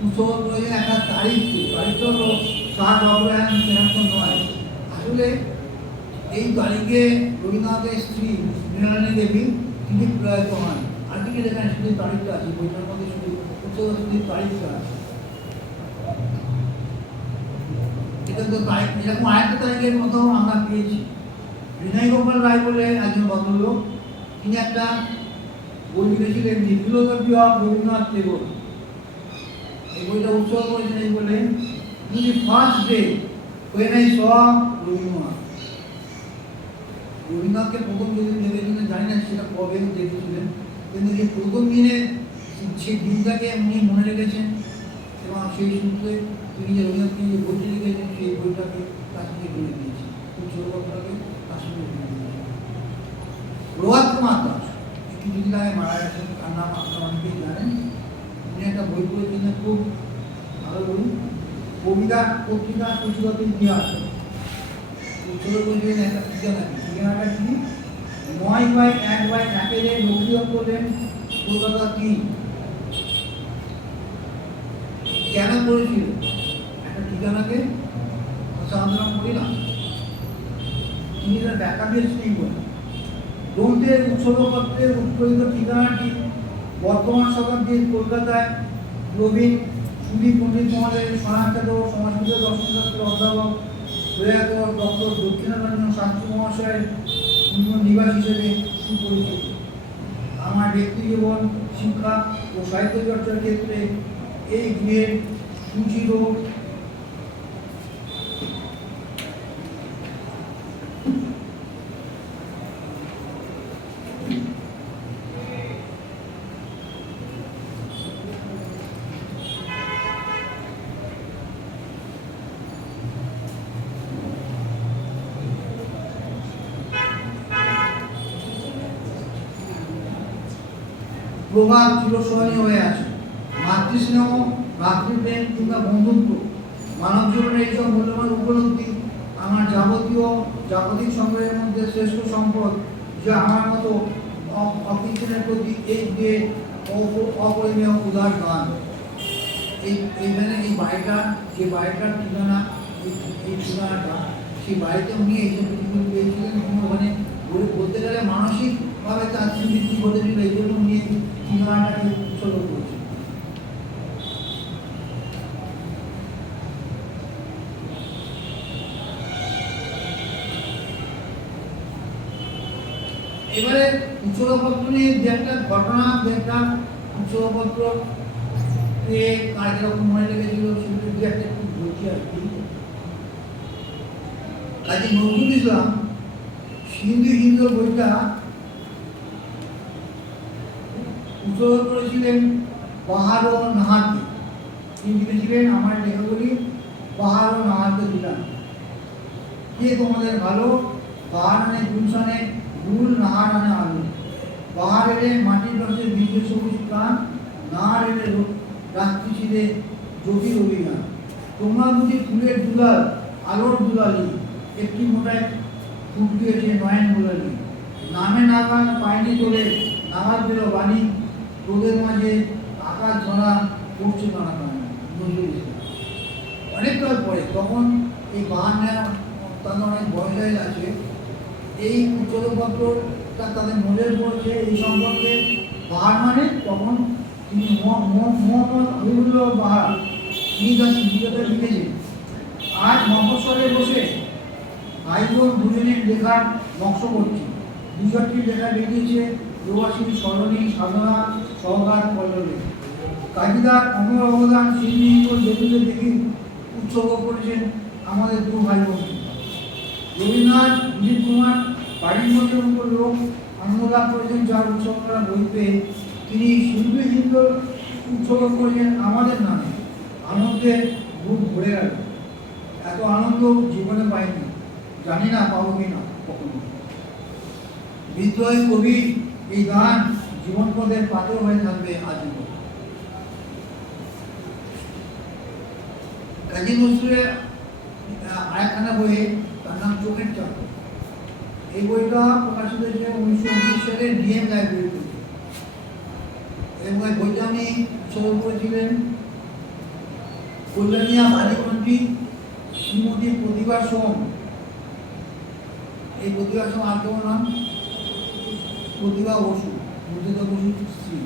উৎসর্গ করেছেন একটা তারিখটা হলো 7 অগ্রহায়ণ 73 নয়। আসলে এই তারিখে রবীন্দ্রনাথের স্ত্রী মৃণালিনী দেবী তিনি প্রয়াত হন। আর্টিকেল এখানে শুধু তারিখটা আছে, বইটার মধ্যে শুধু উৎসর্গ শুধু তারিখটা আছে। এটা তো তারিখ, এরকম আরেকটা তারিখের মতো আমরা পেয়েছি। বিনয় গোপাল রায় বলে একজন ভদ্রলোক, তিনি একটা বই লিখেছিলেন দি ফিলোসফি অফ রবীন্দ্রনাথ টেগোর। এই বইটা উৎসর্গ করেছেন এই বলে, first day when I saw Rabindranath. রবীন্দ্রনাথকে প্রথম যেদিন দেখেছিলেন জানি না সেটা কবে দেখেছিলেন, কিন্তু সেই প্রথম দিনে সেই দিনটাকে উনি মনে রেখেছেন এবং সেই সূত্রে তিনি যে রবীন্দ্রনাথকে যে বইটি লিখেছেন সেই বইটাকে তার সঙ্গে জুড়ে দিয়েছেন, উৎসর্গটাকে তার সঙ্গে জুড়ে দিয়েছেন। প্রভাত কুমার দাস কিছুদিন আগে মারা গেছেন, তার নাম আপনারা অনেকেই জানেন। উনি একটা বই করেছিলেন, খুব ভালো বই, কবিতা পত্রিকা পুস্তক ইতিহাস। উৎসর্গ করেছিলেন একটা ঠিকানাটা কি 9/1/1 নকশা করলেন কলকাতা 3। কেন করেছিল একটা ঠিকানাকে আন্দোলন করি না, তিনি তার ব্যাখ্যা দিয়েছেন বলে গ্রন্থের উৎসর্গপত্রের উৎপাদিত ঠিকানাটি বর্তমান শতাব্দীর কলকাতায় প্রবীণ সুদী পণ্ডিত মহাশয়ের সনাতন ও সংস্কৃত দর্শনশাস্ত্রের অধ্যাপক প্রয়াত ডক্টর দক্ষিণারঞ্জন শাস্ত্রী মহাশয়ের নিবাস হিসেবে সুপরিচিত। আমার ব্যক্তি জীবন, শিক্ষা ও সাহিত্য চর্চার ক্ষেত্রে এই গৃহের সুচির প্রভাব চিরস্মরণীয় হয়ে আছে। মাতৃস্নেহ, ভ্রাতৃপ্রেম কিংবা বন্ধুত্ব, মানব জীবনের এইসব মূল্যবান উপলব্ধি আমার জাগতিক সংগ্রহের মধ্যে শ্রেষ্ঠ সম্পদ, যা আমার মতো অকৃষ্ণের প্রতি এই যে অপরিমেয় উদার গান। এইখানে এই বাড়িটা, যে বাড়িটার ঠিকানা, এই ঠিকানাটা, সেই বাড়িতে উনি এইসব কিছুগুলো পেয়েছিলেন। উনি ওখানে বলতে গেলে মানসিকভাবে তার স্মৃতি ঘটেছিল, এই জন্য উনি এই ঠিকানাটাকে উৎসর্গ করেছেন। এবারে উৎসর্গপত্র নিয়ে যে একটা ঘটনা, যে একটা উৎসর্গপত্র কার কিরকম মনে লেগেছিল সেগুলো দু একটা একটু বলছি আর কি। কাজী নজরুল ইসলাম সিন্ধু হিন্দুর বইটা উৎসর্গ করেছিলেন পাহাড় ও নাহারকে। তিনি লিখেছিলেন, আমার লেখাগুলি পাহাড় ও নাহারকে দিলাম, কে তোমাদের ভালো, পাহাড় আনে গুলশানে গুল, নাহার আনে আলো। পাহাড় এলে মাটির রসে বীজ সবুজ প্রাণ, নাহার এলে রাত্রি ছিঁড়ে জ্যোতির অভিযান। তোমরা বুঝি ফুলের দুলাল, আলোর দুলালি, একটি মোটায় ফুট দিয়েছে নয়ন দুলালি। নামে নাগাল পায়নি তোলে, নাগাল পেল বাণী, তোদের মাঝে আকাশ ধরা পড়ছে নানা প্রাণী। নজরুল ইসলাম অনেককাল পরে, তখন এই বাহান্না তাদের অনেক বয়স হয়ে গেছে, এই উৎসর্গপত্রটা তাদের মনে পড়েছে এই সম্পর্কে। বাহার মানে তখন তিনি মোহাম্মদ হাবিবুল্লাহ বাহার, তিনি তার স্মৃতিকথা লিখেছেন। আজ মফস্বলে বসে ভাই বোন দুজনের লেখার নকশ করছি। দুজনটি লেখা বেরিয়েছে প্রবাসী স্মরণী সাধনা সহকার পল্লবে। কাজীদার অমর অবদান সিন্নিহিত যেগুলো দেখি উৎসর্গ করেছেন আমাদের দু ভাই বোনকে। রবীন্দ্রনাথ, দিলীপ কুমার বাড়ির মধ্যে উপর লোক আনন্দ লাভ করেছেন যার উৎসর্গ করা বই পেয়ে। তিনি সিন্ধু হিন্দুর উৎসর্গ করেছেন আমাদের নামে। আনন্দে বুক ভরে গেল, এত আনন্দ জীবনে পাইনি, জানি না পাবো কি না কখনো। বিদ্রোহী কবি এই গান জীবনপথের পাথর হয়ে থাকবে আজীবন। কাজী নজরুলের আরেকখানা বইয়ে, তার নাম চোখের চাপ। এই বইটা প্রকাশিত হয়েছে 1919 সালে ডিএম লাইব্রেরিতে। এবং এই বইটা উনি উৎসর্গ করেছিলেন কল্যাণিয়া বাড়িমন্ত্রী শ্রীমতী প্রতিভা সোম। এই প্রতিভা সোম আর কেউ নাম প্রতিভা বসু, প্রতিভা বসুর স্ত্রী।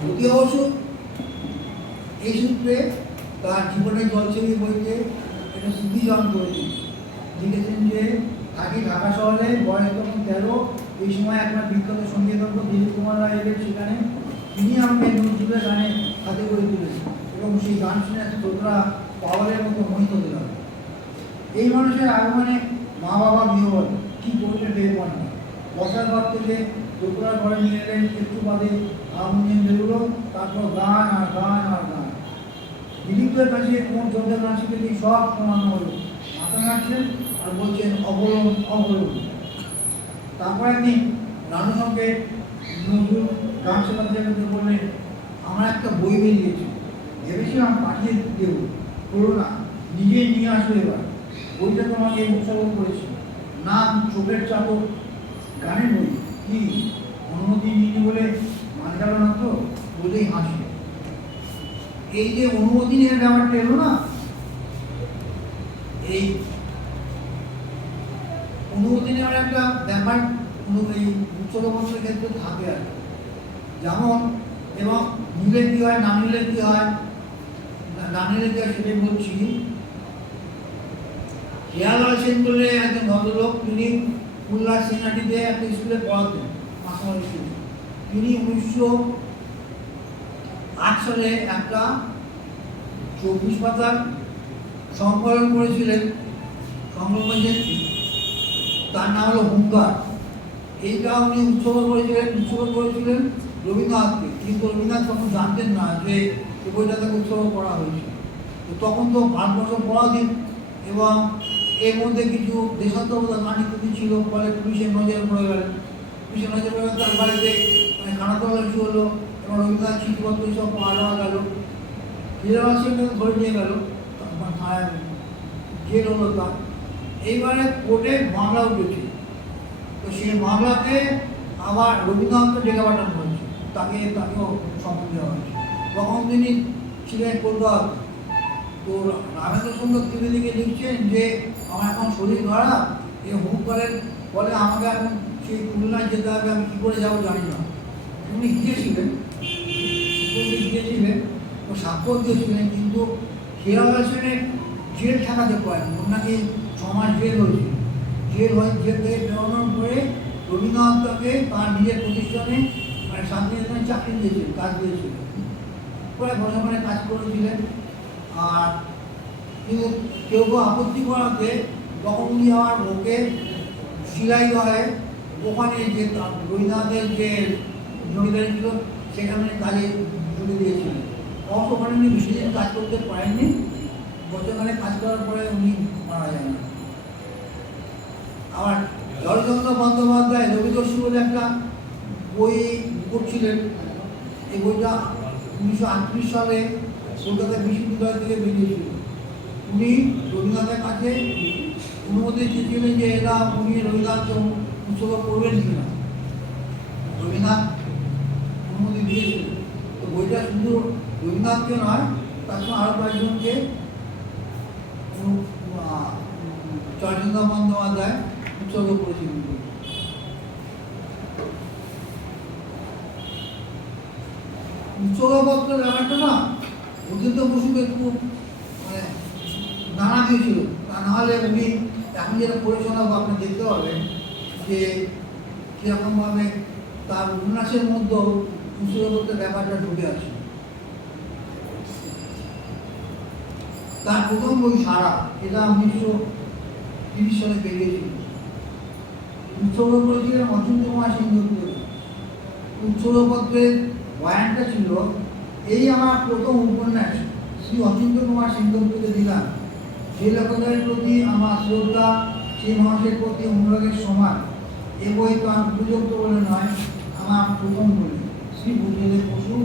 প্রতিভা বসু এই সূত্রে তার জীবনের জলছবি বইতে একটা স্মৃতিচারণ করেছেন। লিখেছেন যে থাকি ঢাকা শহরে, বয়স তখন 13। এই সময় একবার বিখ্যাত সঙ্গীতজ্ঞ দিলীপ কুমার রায় এলেন সেখানে। তিনি আমাকে নজরুলের গানে হাতে করে তুলেছেন এবং সেই গান শুনে শ্রোতারা পাওয়ারের মতো মোহিত দিলাম। এই মানুষের আগমনে মা বাবা বিহবল, কি করলে ভেবে পান না। বসার ঘর থেকে দোতলার ঘরে নিয়ে এলেন, একটু বাদে হারমোনিয়াম বেরোলো, তারপর গান আর গান আর গান। দিলীপের কাছে কোন যন্ত্রের গান শিখে দিয়ে সব সমান হলো, মাথা নাড়ছেন আর বলছেন অবলম্ব অবলম্ব। তারপর একদিন রানু সঙ্গে নজরুল গান শেখাতে শেখাতে বললেন, আমার একটা বই বেরিয়েছে, ভেবেছিলাম পাঠিয়ে দেব, করো না, নিজেই নিয়ে আসো এবার। বইটা তোমাকে উৎসর্গ করেছি, নাম চোখের চাদর, গানের বই। কি অনুমতি নিয়ে বলে মান গেল না তো, বলেই হাসে। এই যে অনুমতি নিয়ে ব্যাপারটা এলো না, এই অনুমতি নেওয়ার একটা ব্যাপার এই উৎসর্গপত্রের ক্ষেত্রে থাকে আর কি। যেমন এবং নিলে কি হয়, না নিলে কি হয়, না নিলে কি হয় সেটাই বলছি। হেয়ালাল সেন বলে একজন ভদ্রলোক, তিনি উল্লাস সিনহাটিতে একটা স্কুলে পড়াতেন, মাসামারি স্কুলে। তিনি 1908 সালে একটা 24 পাতার সংকলন করেছিলেন, সংকলনের তার নাম হলো হুঙ্কার। এইটা উনি উৎসর্গ করেছিলেন রবীন্দ্রনাথকে, কিন্তু রবীন্দ্রনাথ তখন জানতেন না যে এই বইটা তাকে উৎসর্গ করা হয়েছে। তো তখন তো ভারতবর্ষ পরাধীন এবং এর মধ্যে কিছু দেশাত্মকতা গান ইত্যাদি ছিল, ফলে পুলিশের নজরে পড়ে গেলেন। বিশ্বনাথের তার বাড়িতে মানে খানা তল্লাশি হলো এবং রবীন্দ্রনাথ চিঠিপত্র সব পাওয়া দেওয়া গেল। হিরাবাদ সিংকে ধরে নিয়ে গেল, জেল হলো তার। এইবারে কোর্টে মামলা উঠেছে, তো সেই মামলাতে আবার রবীন্দ্রনাথকে ডেকে পাঠানো হয়েছে, তাকেও সম্মান দেওয়া হয়েছে। তখন তিনি ছিলেন কলকাতা। তো রামেন্দ্র সুন্দর ত্রিবেদীকে লিখছেন যে আমার এখন শরীর খারাপ, এ হুক করেন, বলে আমাকে এখন সেই খুলনায় যেতে হবে, আমি কী করে যাবো জানি না। উনি গিয়েছিলেন, ও স্বাক্ষর দিয়েছিলেন, কিন্তু হিরাবাদ সেনের জেল ঠেকাতে পারেনি। ওর নাকি 6 মাস জেল হয়েছিল। জেল থেকে বেরোনোর পরে রবীন্দ্রনাথ তাকে তার নিজের প্রতিষ্ঠানে মানে শান্তিনিকেতনে চাকরি দিয়েছিলেন, কাজ দিয়েছিলেন, পরে বর্তমানে কাজ করেছিলেন। আর কিন্তু কেউ আপত্তি করাতে তখন উনি আমার ওকে শিলাইদহে ওখানে যে রবীন্দ্রনাথের যে জমিদারি ছিল সেখানে কাজে জুড়ে দিয়েছিলেন। ওখানে উনি বেশি দিন কাজ করতে পারেননি, বছরখানে কাজ করার পরে উনি মারা যান। আবার জয়চন্দ্র বন্দ্যোপাধ্যায় রবিদস্যু বলে একটা বই করছিলেন। এই বইটা 1938 সালে কলকাতা বিশ্ববিদ্যালয় থেকে বেরিয়েছিল। উনি রবীন্দ্রনাথের কাছে অনুমতি চেয়েছিলেন যে এরা উনি রবীন্দ্রনাথকে উৎসর্গ করবেন কিনা। রবীন্দ্রনাথ অনুমতি দিয়েছিলেন। তো বইটা শুধু রবীন্দ্রনাথকে নয়, তার সঙ্গে আরও কয়েকজনকে জয়চন্দ্র বন্দ্যোপাধ্যায় উৎসর্গ করেছিলেন। উৎসর্গপত্র ব্যাপারটা না অতীন্দ্র বসুকে খুব মানে নানা দিয়েছিল। তা নাহলে উনি এখন যেটা পড়ে শোনাবো আপনি দেখতে পাবেন যে কীরকমভাবে তার উপন্যাসের মধ্যেও উৎসর্গপত্রের ব্যাপারটা ঢুকে আছে। তার প্রথম বই সারা, এটা 1930 সালে বেরিয়েছিল। উৎসর্গ করেছিলেন অচিন্ত কুমার সেনগুপ্তকে। উৎসর্গপত্রের বয়ানটা ছিল, এই আমার প্রথম উপন্যাস, শ্রী অচিন্ত কুমার সেনগুপ্তকে দিলাম। যে লেখকের প্রতি আমার শ্রদ্ধা, সেই মানুষের প্রতি অনুরাগের সমান। এ বই তো আমি উপযুক্ত বলে নয়, আমার প্রথম বই। শ্রী বুদ্ধদেব বসু,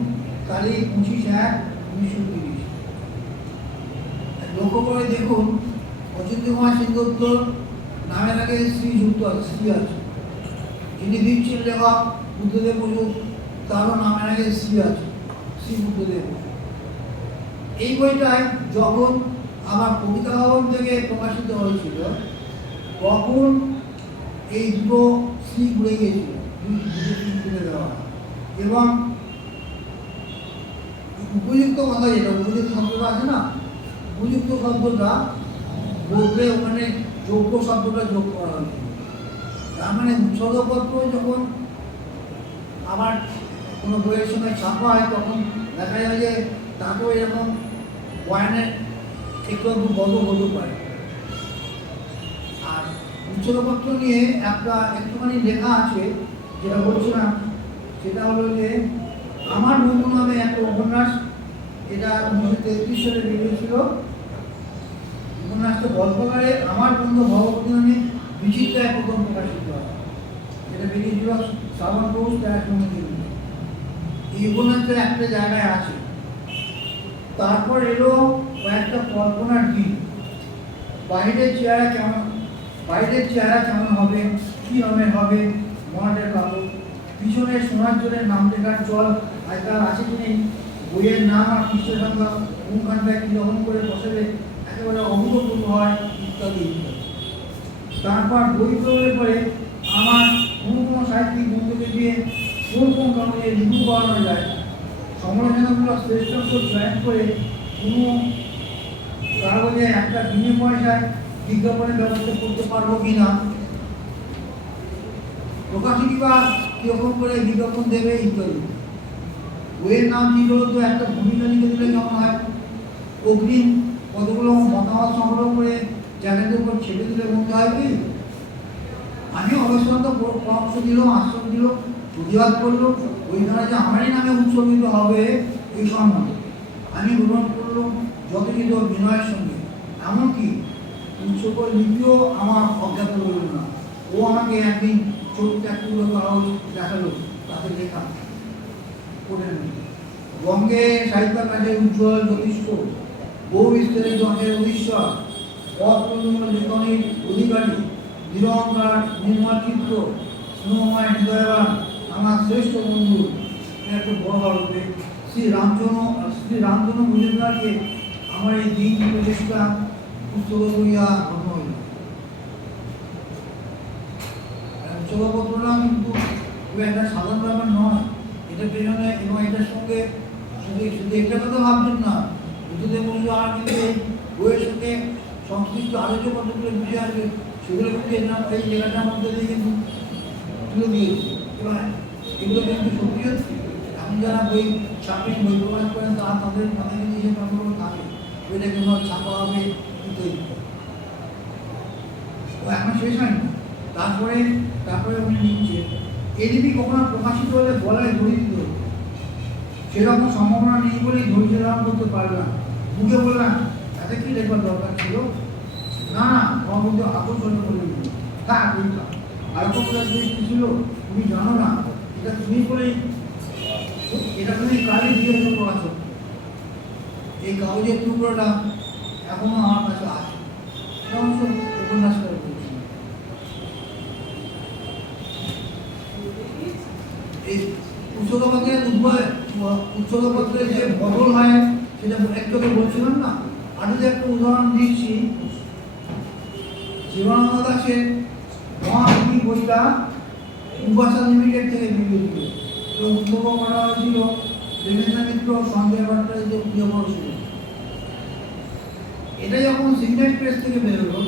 তারিখ 25/1/1930। লক্ষ্য করে দেখুন, অচিন্ত কুমার সেনগুপ্তর নামের আগে শ্রী যুক্ত আছে, শ্রী আছে। যিনি দিচ্ছেন লেখক বুদ্ধদেব বসু, তারও নামের আগে শ্রী আছে, শ্রী বুদ্ধদেব বসু। এই বইটায় যখন আমার কবিতা ভবন থেকে প্রকাশিত হয়েছিল, তখন এই দুটো শ্রী ঘুরে গিয়েছিল, তুলে দেওয়া। এবং উপযুক্ত কথা, যেটা উপযুক্ত শব্দটা আছে না, উপযুক্ত শব্দটা বললে ওখানে যোগ্য শব্দটা যোগ করা হয়েছিল। তার মানে উৎসর্গপত্র যখন আমার কোনো বইয়ের সঙ্গে ছাপা হয়, তখন দেখা যায় যে তাকেও এরকম বয়ানের একটু বদল হতে পারে। আর উৎসর্গপত্র নিয়ে একটুখানি লেখা আছে, যেটা বলছিলাম, সেটা হলো যে আমার বন্ধু নামে একটা উপন্যাস, এটা 1933 সালে বেরিয়েছিল। উপন্যাসটা গল্পকারে আমার বন্ধু ভগবতী নামে বিচিত্রায় প্রথম প্রকাশিত হয়। এটা বেরিয়েছিল শ্রাবণ ঘোষ সমিতি। এই উপন্যাসটা একটা জায়গায় আছে। তারপর এলো কয়েকটা কল্পনার দিন। বাইরের চেহারা কেমন হবে, কী রঙের হবে, মরাটের কালো, পিছনে সোনার জলের নাম লেখার চল আজকাল আছে কি নেই, বইয়ের নাম আর পৃষ্ঠ সংখ্যা কোনখানটায় কীরকম করে বসালে একেবারে অভূতপূর্ব হয়, ইত্যাদি ইত্যাদি। তারপর বই তৈরি করে আমার কোনো সাহিত্যিক বন্ধুকে দিয়ে কোন কারণে রিভিউ করানো যায়, সমালোচনাগুলো শ্রেষ্ঠ জয়েন করে কোনো কাগজে একটা বিনা পয়সায় বিজ্ঞাপনের ব্যবস্থা করতে পারবো কি না, প্রকাশনী বা কীরকম করে বিজ্ঞাপন দেবে ইত্যাদি। বইয়ের নাম ঠিক হলো তো একটা ভূমিকা লিখে দিলে কেমন হয়, অগ্রিম কতগুলো মতামত সংগ্রহ করে জায়গাটার উপর ছেড়ে দিলে বলতে হয় কি। আমি অবশ্যই পরামর্শ দিল, আশ্রম দিল, প্রতিবাদ করলো, ওই ধারা যে আমারই নামে উৎসর্গিত হবে এই সম্মান আমি গ্রহণ করলাম যথাযথ বিনয়ের সঙ্গে। এমনকি উৎসর্গ লিপিও আমার অজ্ঞাত রইল না। ও আমাকে একদিন ছোট্ট একটুগুলো কাগজ দেখালো, তাতে লেখা পড়েন, বঙ্গে সাহিত্য কাজে উজ্জ্বল যথেষ্ট বহু বিস্তারে জনের অধীশ্বর পথ লেখনের অধিকারী নিরঙ্কার নির্মল চিত্র স্নেহময় হৃদয়বান আমার শ্রেষ্ঠ বন্ধু একটু বড় হবে শ্রী রামচন্দ্র মজুমদারকে আমার এই দিন প্রচেষ্টা পুস্তক করিয়া ধন্য হইল। উৎসবপত্রটা কিন্তু খুব একটা সাধারণ ব্যাপার নয়, এটা পেছনে এবং এটার সঙ্গে শুধু শুধু একটা কথা ভাবছেন না, বুদ্ধদেব বন্ধু আর কিন্তু এই বইয়ের সঙ্গে সংশ্লিষ্ট আরও যে কতগুলো বিষয় আছে সেগুলো কিন্তু এই লেখাটার মধ্যে দিয়ে কিন্তু তুলে দিয়েছে। এবার এগুলো কিন্তু সত্যি হচ্ছে, এখন যারা বই ছাপেন বই প্রকাশ করেন তাদের মাথায় কিন্তু যে কথাগুলো থাকে বইটা কিন্তু ছাপা হবে ইত্যাদি। তো এখন শেষ হয়নি, তারপরে উনি লিখছে এদিকে কখনো প্রকাশিত হলে বলায় ধরিত সেরকম সম্ভাবনা নেই বলেই ধৈর্য ধারণ করতে পারলাম। মুখে বললাম তাতে কি লেখার দরকার ছিল, না আমার মধ্যে আকর্ষণ করে দিল তা আর কোথায় ছিল তুমি জানো না, এটা তুমি বলেই এটা তুমি কালে দিয়েছো প্রকাশ। এই কাগজের টুকরোটা এখনো আমার কাছে আছে, উপন্যাস করে বলছি। এই উৎসবপত্রের যে বদল হয় সেটা একটু বলছিলাম না, আরো যে একটা উদাহরণ দিচ্ছি, জীবনানন্দ দাসের মহানবী বইটা উপাসা লিমিটেড থেকে বেরিয়েছিল এবং উৎসব করা হয়েছিল দেবেন্দ্র মিত্র সঞ্জয় ভট্টাচার্য যে প্রিয় ছিল। এটা যখন সিগনেট প্রেস থেকে বেরোলো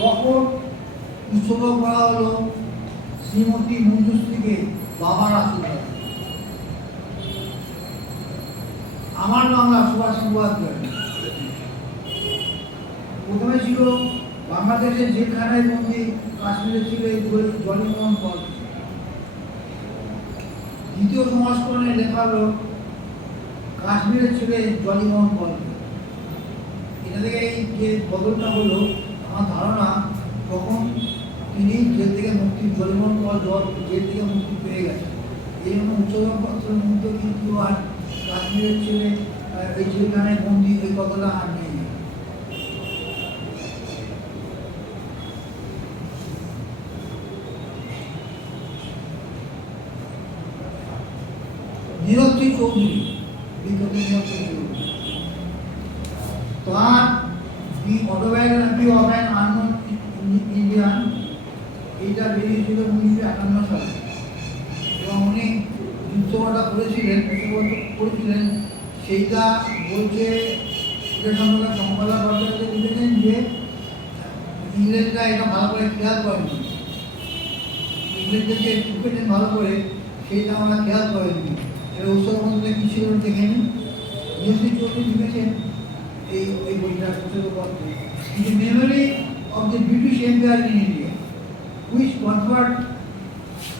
তখন উৎসব করা হলো শ্রীমতী মঞ্জুশ্রীকে বাবার আশীর্বাদ। আমার বাংলা সুভাষ মুখোপাধ্যায় প্রথমে ছিল বাংলাদেশের জেলখানায় বন্দি, কাশ্মীরে ছিল জলিমোহন পল। দ্বিতীয় সংস্করণে লেখা হলো কাশ্মীরে ছিল জলিমোহন পল। এটা থেকে এই যে বদলটা হলো আমার ধারণা তখন তিনি জেল থেকে মুক্তি জলিমোহন পল জেল থেকে মুক্তি পেয়ে গেছেন, এই জন্য উৎসবপত্রের মধ্যে কিন্তু আর কাশ্মীরের ছেলে এই জেলখানায় বন্দি এই কথাটা আর নেই। নীরত্রী চৌধুরী বিখ্যাত নীরত্রী চৌধুরী তার the autobiography of an unknown Indian, এইটা বেরিয়েছিল 1951 সালে এবং উনি যুদ্ধটা করেছিলেন সেইটা বলছে এটা সম্পর্কে সম্পাদক ভট্টাচার্য লিখেছেন যে ইংরেজরা এটা ভালো করে খেয়াল করেনি, ইংরেজদের যে ঢুকেছেন ভালো করে সেইটা আমরা খেয়াল করেনি। এটা উৎসবপত্রে কি ছিল দেখে নিন, নীরত্রী চৌধুরী লিখেছেন এই বইটা উৎসবপত্রে The memory of the British Empire in India, which conferred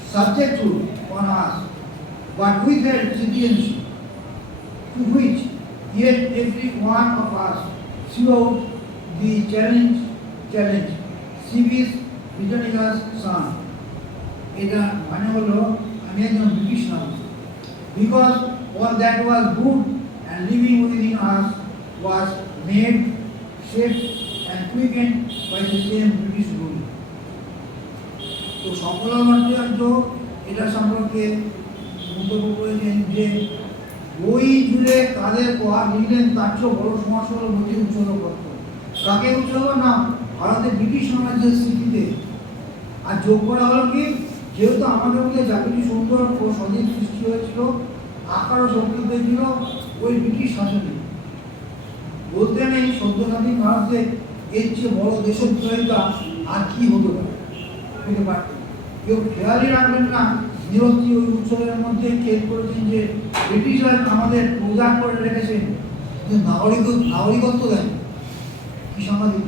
subjecthood on us, but withheld citizenship, to which yet every one of us throughout the challenge, civis Britannicus son. এটা মানে হলো আমি একজন ব্রিটিশ নাগরিক, because all that was good and living within us was made, shaped and quickened by the same British rule. তো সকল ভট্টাচার্য এটা সম্পর্কে মন্তব্য করেছেন যে বই জুড়ে কাদের পড়া লিখলেন তার চেয়ে বড় সমস্যা হলো বইটি উৎসবপত্র। কাকে উৎসব না ভারতে ব্রিটিশ সাম্রাজ্যের স্মৃতিতে, আর যোগ করা হলো কি যেহেতু আমাদের মধ্যে যা কিছু সুন্দর ও সজীব সৃষ্টি হয়েছিল আকার ও শক্তি পেয়েছিল ওই ব্রিটিশ শাসনে, বলতে নেই সদ্য স্বাধীন ভারতে এর চেয়ে বড় দেশদ্রোহিতা আর কি হতে পারে। কেউ খেয়ালই রাখবেন না নীরত্রী ওই উৎসবের মধ্যে খেয়াল করেছেন যে ব্রিটিশরা আমাদের প্রজা করে রেখেছেন কিন্তু নাগরিকত্ব দেন কি সাংঘাতিক।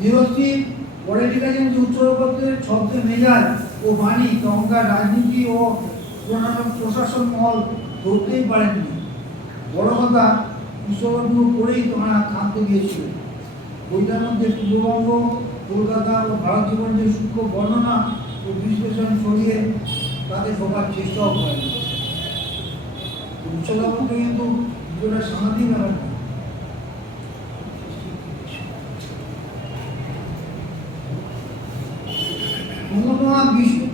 নীরত্রী পরে লিখেছেন যে উৎসবপত্রের শব্দের মেজাজ ও বাণী তখনকার রাজনীতি ও প্রশাসন মহল ধরতেই পারেননি। বড় কথা উৎসবগুলো পড়েই তোমরা ক্ষান্ত গিয়েছিল। বইটার মধ্যে পূর্ববঙ্গ, কলকাতা ও ভারত জীবনের সূক্ষ্ম বর্ণনা ও বিশ্লেষণ ছড়িয়ে তাতে ঢোকার চেষ্টাও করেন। উচ্চলাভনটা কিন্তু দুটোটা সাংঘাতিক ব্যাপার না। মহম্মদ বিষ্ণু,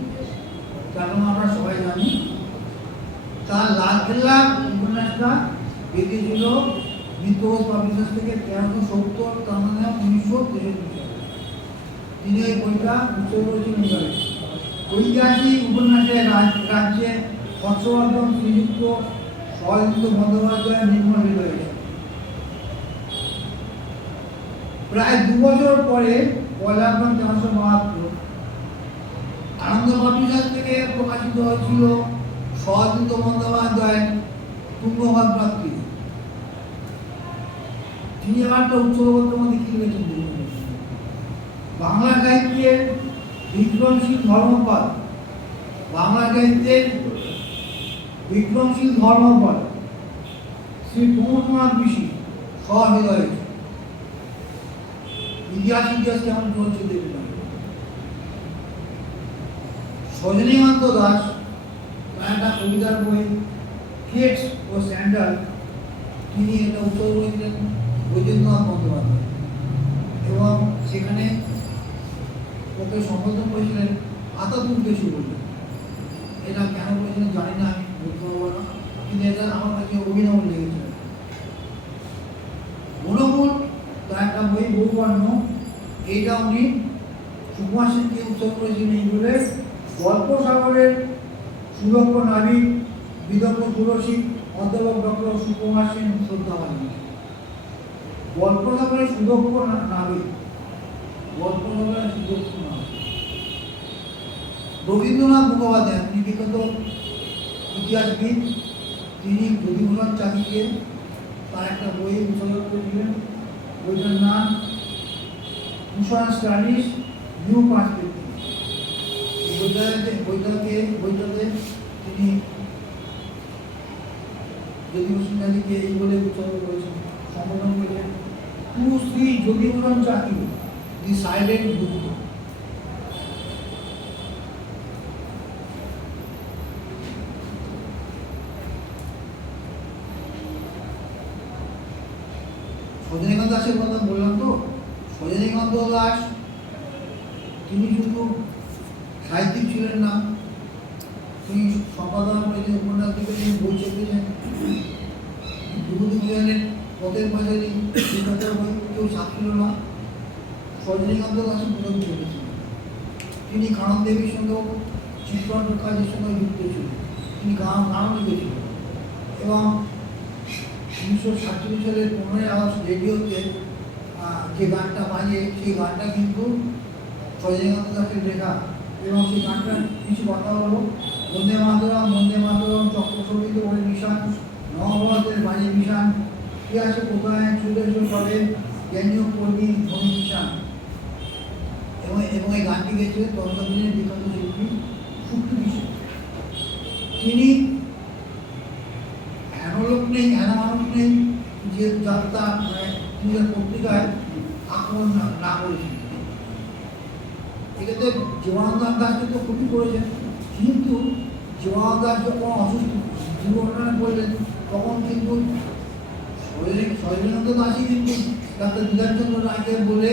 কারণ আমরা সবাই জানি, তার লালকেল্লা উপন্যাসটা বেরিয়েছিল মিত্রবোধ পাবলিশার্স থেকে 1370, তার মানে 1963 সালে। তিনি এই বইটা উৎসর্গ করেছিলেন ইংরেজি। ঐতিহাসিক উপন্যাসে রাজ্যে হর্ষবর্ধন শ্রীযুক্ত শরদিন্দু বন্দ্যোপাধ্যায় নির্মল হৃদয়ে। প্রায় 2 বছর পরে 1 April 1372 আনন্দ পাবলিশার্স থেকে প্রকাশিত হয়েছিল শরদিন্দু বন্দ্যোপাধ্যায় তুঙ্গভাগ প্রাপ্তি। তিনি একটা উৎসর্গের মধ্যে কি লিখেছেন? বাংলা সাহিত্যের বিক্রমশীল ধর্মপদ, বাংলা সাহিত্যের বিক্রমশীল ধর্মপদ শ্রী প্রমোদনাথ বিশি সহৃদয়। ইতিহাস কেমন চলছে দেখলাম। সজনীকান্ত দাস একটা কবিতার বই কেটস ও স্যান্ডাল, তিনি এটা উৎসর্গ করেছিলেন বৈদ্যনাথ বন্দ্যোপাধ্যায় এবং সেখানে ওকে সম্বোধন করেছিলেন আতাতুর্ক কিছু বললেন। এটা কেন বলেছিলেন জানি না, আমি বলতে পারবো না, কিন্তু এটা আমার কাছে অভিনব লেগেছিল। মনোমূল তার একটা বই বহুবর্ণ, এইটা উনি সুকুমার সেনকে উৎসর্গ করেছিলেন এই বলে গল্প সাগরের সুদক্ষ নাবিক বিদগ্ধ সুরসিক অধ্যাপক ডক্টর সুকুমার সেন শ্রদ্ধাবাদী। গল্প সাগরের সুদক্ষ নাবিক, গল্প সাগরের সুদক্ষ নাবিক। রবীন্দ্রনাথ মুখোপাধ্যায়, তিনি বিখ্যাত ইতিহাসবিদ, তিনি যদুভূষণ চাকিকে তার একটা বই উৎসর্গ করেছিলেন। বইটার নাম ভূষণ স্টাডিজ নিউ পার্সপেক্টিভ। বইটাতে তিনি যদুভূষণ চাকিকে এই বলে উৎসর্গ করেছেন, সম্বোধন করেছেন টু শ্রী যদুভূষণ চাকি, দি সাইলেন্ট বুদ্ধ। সজনীকান্ত দাসের কথা বললাম তো, সজনীকান্ত দাস তিনি শুধু সাহিত্যিক ছিলেন না, তিনি সম্পাদনা করেছেন, উপন্যাস লিখেছেন, বই চেপেছেন। বিভূতিভূষণের পথের পাঁচালী বই কেউ ছাপছিল না, সজনীকান্ত দাসের প্রথম চেপেছিলেন। তিনি কানন দেবীর সঙ্গেও চিত্রণ কাজের সঙ্গে যুক্ত ছিলেন, তিনি গানও লিখেছিলেন এবং 1947 সালের 15 আগস্ট রেডিওতে যে গানটা বাজে সেই গানটা কিন্তু সজনীকান্ত দাসের লেখা। এবং সেই গানটার কিছু কথা হলো বন্দে মাতরম চক্রশোভিত ওরে মিশন, নবভারতের বাজে মিশন, কে আছে কোথায় ছুটে করে জ্ঞানীয় কর্মী ধনী মিশন। এবং এই গানটি গেছিলেন তৎকালীনের বিখ্যাত শিল্পী সুপ্তি মিশন। তিনি মানুষ নেই যে যাত্রা নিজের পত্রিকায় আক্রমণ না করেছিল। এক্ষেত্রে জীবনানন্দ দাসকে তো ক্ষতি করেছেন, কিন্তু জীবনানন্দ দাস যখন অসুস্থ দুর্ঘটনা করলেন তখন কিন্তু সজনীকান্ত দাসই কিন্তু ডাক্তার বিধানচন্দ্র রায়কে বলে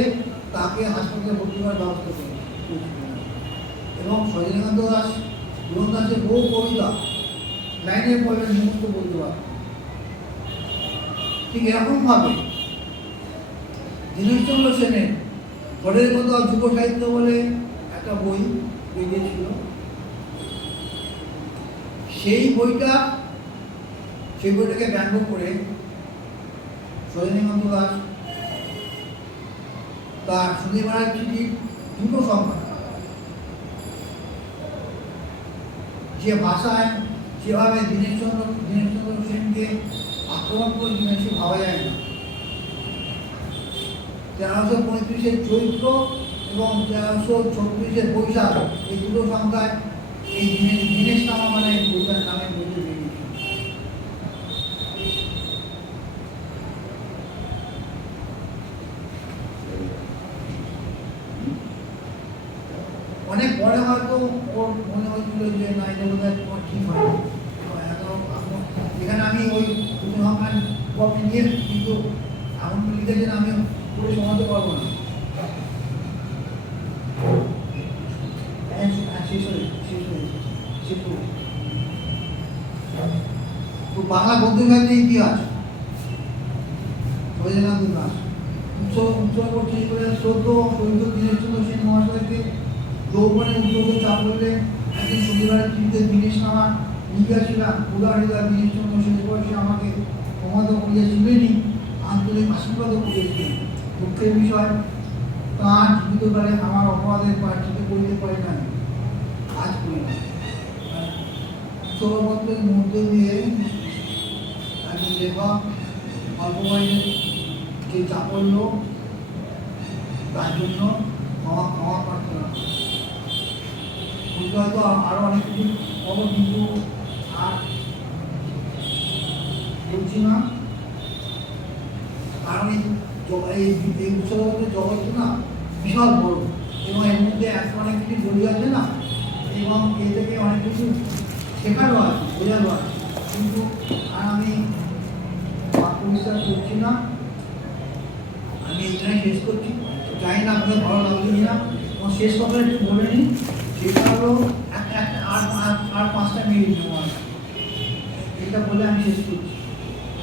তাকে হাসপাতালে ভর্তি করার ব্যবস্থা করেছিলেন। এবং সজনীকান্ত দাস জীবন দাসের বহু কবিতা লাইনের পরে মুক্ত বলতে পারে। ঠিক এরকমভাবে দীনেশচন্দ্র সেনের ঘরের কথা যুব সাহিত্য বলে একটা বই বেরিয়েছিল, সেই বইটাকে ব্যঙ্গ করে সজনীকান্ত দাস তার শনিবারের চিঠির 2টো সংখ্যা যে ভাষায় যেভাবে দীনেশচন্দ্র সেনকে আক্রমণ করেছিলেন সে ভাবা যায় না। 1335 চৈত্র এবং 1336 বৈশাখ, এই 2টো সংখ্যায় এই দীনেশ নামা মানে বইটার নামে বইতে বেরিয়েছিল। অনেক পরে হয়তো ওর মনে হয়েছিল যে না এটা বোধ হয় তোমার ঠিক হয় এখানে আমি ওই রহমান কপি নিয়ে কিন্তু এমন লিখেছেন আমি পুরো সমাতে পারবো না। তো বাংলা গদ্য সাহিত্যের ইতিহাস বৈদ্যনাথ দাস উৎসর্গ ঠিক করে শ্রদ্ধ শহীদ দীনেশচন্দ্র সেন মহাশয়কে যৌবনে উদ্যোগ চাপ করলে একদিন শনিবারের চিন্তে দীনেশ নামা লিখিয়াছিলাম উদাহরিতা দীনেশচন্দ্র শেষ বয়সে আমাকে ক্ষমতা করিয়াছিলেনই আন্তরিক আশীর্বাদও করিয়েছিলেন। দুঃখের বিষয় তাঁর জীবিতকালে আমার অপরাধের প্রার্থিত করিতে পারি না, আজ করি না। উৎসর্গপত্রের মধ্য দিয়ে একজন লেখক অল্প বয়সে যে চাপল্য তার জন্য ক্ষমা প্রার্থনা বুঝতে হয়তো আরো অনেক কিছু খবর কিন্তু আর বলছি না, কারণ এই উৎসবের জগৎ না বিশাল বড় এবং এর মধ্যে এখন অনেক কিছু জড়িয়ে আছে না, এবং এ থেকে অনেক কিছু শেখারও আছে, বোঝারও আছে, কিন্তু আর আমি বাক্য বিশ্বাস করছি না। আমি এখানে শেষ করছি, জানি না আপনাদের ভালো লাগবে কিনা। আমার শেষ কথা একটু বলে নিই, সেটা হলো আর 5টা মিনিট নেওয়া, এটা বলে আমি শেষ করছি।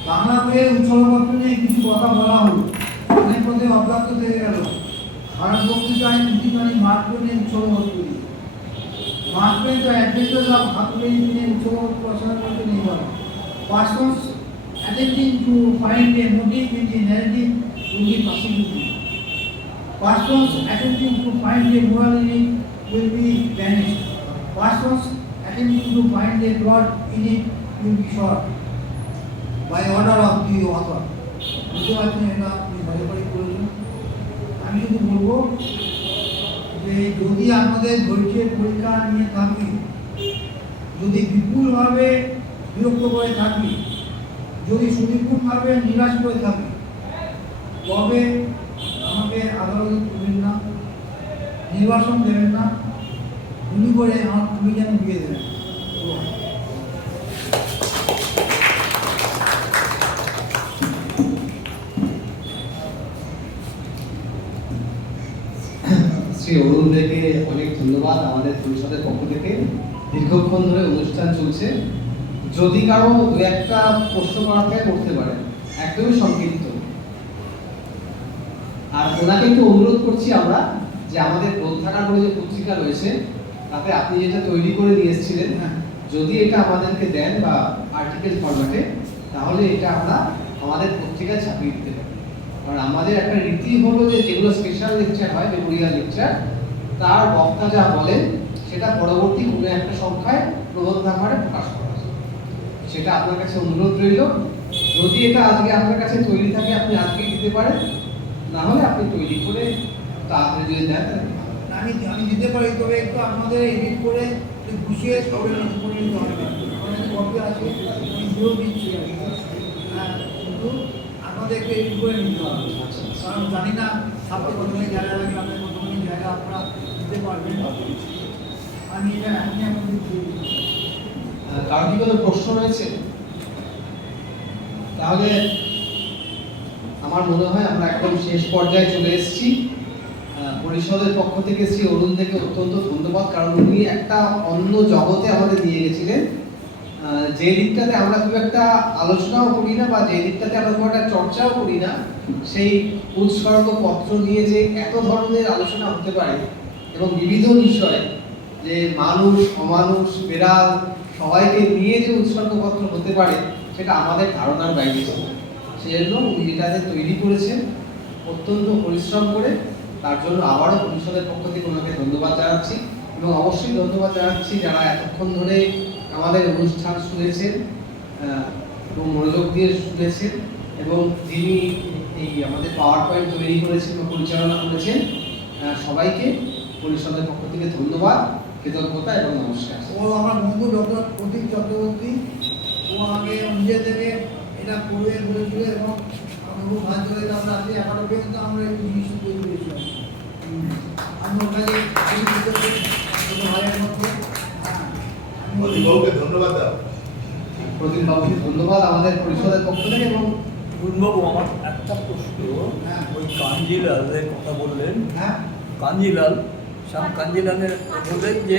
বাংলা বইয়ের উৎসর্গপত্র নিয়ে কিছু কথা বলা হলো, অনেক পথে অব্যাহত থেকে গেল। ভারত বক্তৃতায় নীতিমানি মার্ক টোয়েনের উৎসর্গপত্র দিয়ে Mark Twain the adventures of হাতুড়ি নিয়ে উৎসর্গপত্র রচনা করতে নিয়ে গেল। Persons attempting to find a motive in the narrative will be prosecuted. Persons attempting to find a moral in it will be banished. Persons attempting to find a plot in it will be shot by order of the author. বুঝতে পারছেন, এটা আপনি ভালো করে করেছেন। আমি শুধু বলবো যে যদি আমাদের ধৈর্যের পরীক্ষা নিয়ে থাকি, যদি বিপুলভাবে বিরক্ত করে থাকি, যদি সুনিপুণভাবে নিরাশ করে থাকি, তবে আমাকে আদালতে তুলবেন না, নির্বাসন দেবেন না, উনি করে আমার তুমি যেন দিয়ে দেবেন। শ্রী অরুণ দেকে অনেক ধন্যবাদ আমাদের পরিষদের পক্ষ থেকে। দীর্ঘক্ষণ ধরে অনুষ্ঠান চলছে, যদি কারো দু একটা প্রশ্ন করা থাকে করতে পারে, একদমই সংক্ষিপ্ত। আর ওনাকে একটু অনুরোধ করছি আমরা যে আমাদের গ্রন্থাগার বলে যে পত্রিকা রয়েছে, তাতে আপনি যেটা তৈরি করে নিয়ে এসেছিলেন, যদি এটা আমাদেরকে দেন বা আর্টিকেল ফরম্যাটে, তাহলে এটা আমরা আমাদের পত্রিকায় ছাপিয়ে দিতে পারি। কারণ আমাদের একটা রীতি হলো যে যেগুলো স্পেশাল লেকচার হয়, মেমোরিয়াল লেকচার, তার বক্তা যা বলেন সেটা পরবর্তী কোনো একটা সংখ্যায় প্রবন্ধাগারে প্রকাশ করা হয়। সেটা আপনার কাছে অনুরোধ রইল, যদি এটা আজকে আপনার কাছে তৈরি থাকে আপনি আজকে দিতে পারেন, না হলে আপনি তৈরি করে তাড়াতাড়ি যদি দেন। আমি দিতে পারি, তবে একটু আপনাদের এডিট করে গুছিয়ে করে নিতে হবে। কপি আছে আমি দিয়েও দিচ্ছি, কিন্তু আপনাদের একটু এডিট করে নিতে হবে, কারণ জানি না ছাপতে কতখানি জায়গা লাগবে, আপনার কতখানি জায়গা আপনারা দিতে পারবেন। আমি এটা এখনই আপনাদের দিয়ে দিচ্ছি। কারণ কি কোনো প্রশ্ন রয়েছে? তাহলে আমার মনে হয় আমরা একদম শেষ পর্যায়ে চলে এসেছি। পরিষদের পক্ষ থেকে শ্রী অরুণ থেকে অত্যন্ত ধন্যবাদ, কারণ উনি একটা অন্য জগতে আমাদের নিয়ে গেছিলেন, যে দিকটাতে আমরা খুব একটা আলোচনাও করি না বা যে দিকটাতে আমরা খুব একটা চর্চাও করি না, সেই উৎসর্গপত্র নিয়ে যে এত ধরনের আলোচনা হতে পারে এবং বিবিধ বিষয়ে, যে মানুষ অমানুষ বেড়াল সবাইকে নিয়ে যে উৎসর্গপত্র হতে পারে, সেটা আমাদের ধারণার বাইরে ছিল। সেজন্য উনি যেটাতে তৈরি করেছেন অত্যন্ত পরিশ্রম করে, তার জন্য আবারও পরিষদের পক্ষ থেকে ওনাকে ধন্যবাদ জানাচ্ছি। এবং অবশ্যই ধন্যবাদ জানাচ্ছি যারা এতক্ষণ ধরে আমাদের অনুষ্ঠান শুনেছেন এবং মনোযোগ দিয়ে শুনেছেন, এবং যিনি এই আমাদের পাওয়ার পয়েন্ট তৈরি করেছেন বা পরিচালনা করেছেন, সবাইকে পরিষদের পক্ষ থেকে ধন্যবাদ, কৃতজ্ঞতা এবং নমস্কার। ও আমার বন্ধু ডক্টর প্রদীপ চক্রবর্তী, ও আমাকে নিজে থেকে এটা করে বলেছিল এবং আমি খুব ভালো আমরা আজকে 11 পর্যন্ত আমরা এই জিনিস তৈরি করেছিলাম। আমি ওখানে ভাইয়ের মতো অধিবাবুকে ধন্যবাদ দাও। প্রদীপ বাবুকে ধন্যবাদ আমাদের পরিষদের পক্ষ থেকে এবং গুণবাবু, আমার একটা প্রশ্ন, হ্যাঁ। ওই কাঞ্জিলালের কথা বললেন, হ্যাঁ কাঞ্জিলাল শ্যাম কাঞ্জিলালের বললেন যে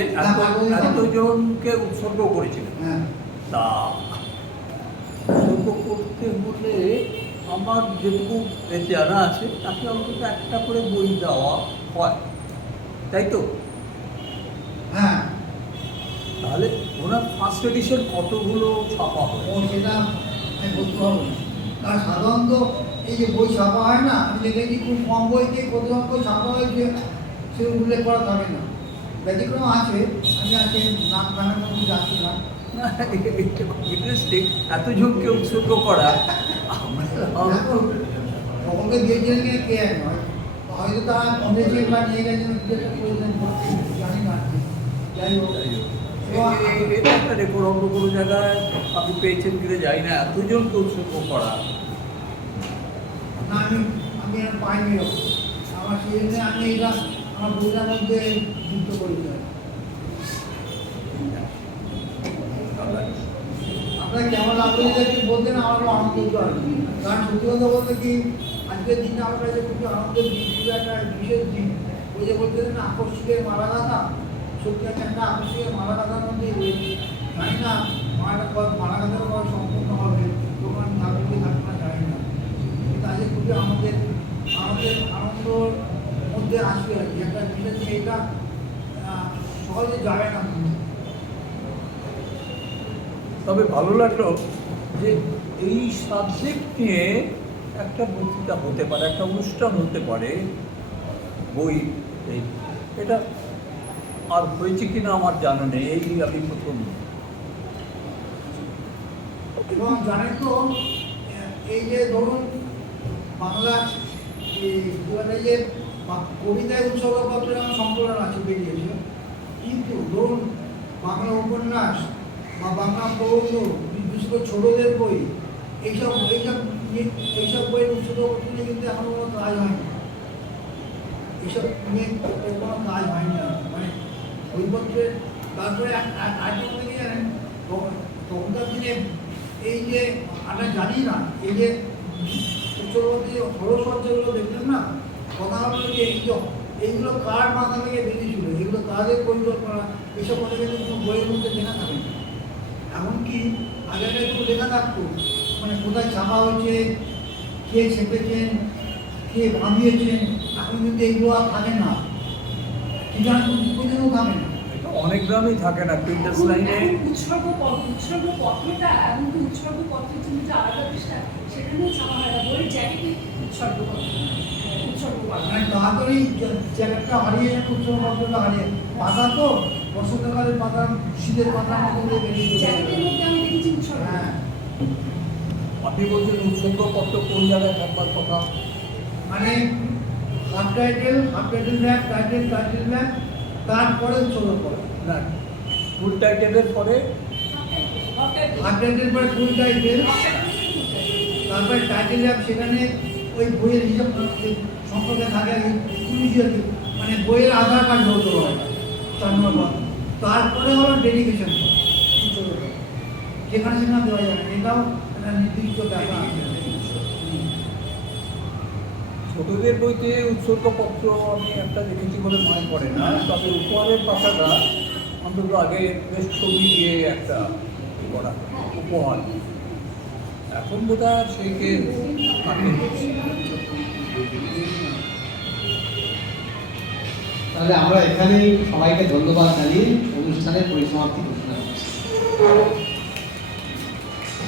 এতজনকে উৎসর্গ করেছিলেন। হ্যাঁ তা উৎসর্গ করতে হলে আমার যেটুকু জানা আছে তাকে অন্তত একটা করে বই দেওয়া হয়, তাই তো? হ্যাঁ তাহলে ওনার ফার্স্ট এডিশন কতগুলো ছাপা হয়? ও সেটা আমি বলতে পারবো না। কারণ সাধারণত এই যে বই ছাপা হয় না, আমি দেখেছি খুব কম বইতে কত বই ছাপা হয়েছে সে উল্লেখ করা থাকে না। ব্যতিক্রম আছে, আমি আজকে নাম গানের মধ্যে যাচ্ছি না। না, এটা খুব ইন্টারেস্টিং, এতজনকে উৎসর্গ করা। সকলকে দিয়েছিলেন কিনা কে এক নয়, হয়তো তারা কমেছে বা নিয়ে গেছেন, জানি না। যাই হোক, এটা একটা রেকর্ড, অন্য কোনো জায়গায় আপনি পেয়েছেন কিনা যাই না, এতজনকে উৎসর্গ করা। না আমি আর পাইনি এরকম। আমার সেই জন্য আমি এটা আমার বইটার মধ্যে যুক্ত করেছি। আপনার কেমন লাগলো যদি একটু বলতেন, আমারও আনন্দ হতো আর কি। কারণ সত্যি কথা বলতে কি, আজকের দিনে আমার কাছে খুবই আনন্দের দিন, ছিল একটা বিশেষ দিন। ওই যে বলতেন না আকস্মিকের মালা গাঁথা, সত্যি একটা আকস্মিকের মালা গাঁথার মধ্যেই রয়েছে। জানি না মালা গাঁথার পর সম্পূর্ণ হবে, তখন আমি থাকবো কি থাকবো না জানি না। কিন্তু আজকে খুবই আনন্দের মধ্যে আসবে আর কি। একটা জিনিস যে এটা সহজে যাবে না। তবে ভালো লাগলো যে এই সাবজেক্ট নিয়ে একটা বক্তৃতা হতে পারে, একটা অনুষ্ঠান হতে পারে, বই এটা আর হয়েছে কিনা আমার জানা নেই, এই আমি প্রথম। এবং জানেন তো, এই যে ধরুন বাংলা যে কবিতায় উৎসর্গপত্রের আমার সংকলন আছে, বেরিয়েছে, কিন্তু ধরুন বাংলা উপন্যাস বা বাংলা প্রবন্ধ, বিশেষ করে ছোটদের বই, এইসব বইয়ের উৎসর্গপত্র নিয়ে কিন্তু এখন কোনো কাজ হয়নি। এইসব নিয়ে কোনো কাজ হয়নি, মানে বইপত্রের। তারপরে আরেকটা কি জানেন, তখনকার দিনে এই যে আমরা জানি না, এই যে উচ্চবর্তী হরসজ্জাগুলো দেখলেন না, কথা হলো যে এইগুলো কার মাথা থেকে বেরিয়েছিল, এগুলো কাদের পরিকল্পনা, এসব কথা কিন্তু কোনো বইয়ের মধ্যে লেখা থাকে না। এমনকি আগেকার একটু লেখা থাকতো, মানে কোথায় ছাপা হয়েছে, কে ছেপেছেন, কে ভাঙিয়েছেন, এখন কিন্তু এগুলো আর থাকে না, ঠিকানা পর্যন্ত থাকে না। অনেক গ্রামেই থাকে না, প্রিন্টার্স লাইনে উৎসর্গপত্রটা, এমনকি উৎসর্গপত্রের জন্য যে আলাদা পৃষ্ঠা, সেখানেও ছাপা হয় না, বইয়ের জ্যাকেটে উৎসর্গ করা। মানে তাড়াতাড়ি জ্যাকেটটা হারিয়ে যাবে, উৎসর্গপত্রটা হারিয়ে পাতা তো বসন্তকালের পাতা, শীতের পাতা মতো বেরিয়ে জ্যাকেটের মধ্যে আমি দেখেছি উৎসর্গ। হ্যাঁ, আপনি বলছেন উৎসর্গপত্র কোন জায়গায় থাকবার কথা? মানে half title bag, title bag, তারপরে উৎসর্গ করে না, ফুল টাইটেলের পরে হাফ টাইটেল পরে ফুল টাইটেল, তারপরে টাইটেল ব্যাগ, সেখানে ওই বইয়ের হিসাব সম্পর্কে থাকে, মানে বইয়ের আধার কার্ড হতে হয় 4 নম্বর। তারপরে হলো ডেডিকেশন, যেখানে সেখানে দেওয়া যায় না, এটাও একটা নির্দিষ্ট ব্যাপার আছে। ছোটদের বইতে উৎসর্গপত্র আমি একটা দেখেছি বলে মনে পড়ে না, তবে উপহারের পাতাটা অন্তত আগে বেশ ছবি দিয়ে একটা করা উপহার, এখন বোধ হয় সেইকে তাহলে আমরা এখানেই সবাইকে ধন্যবাদ জানিয়ে অনুষ্ঠানের পরিসমাপ্তি ঘোষণা করছি।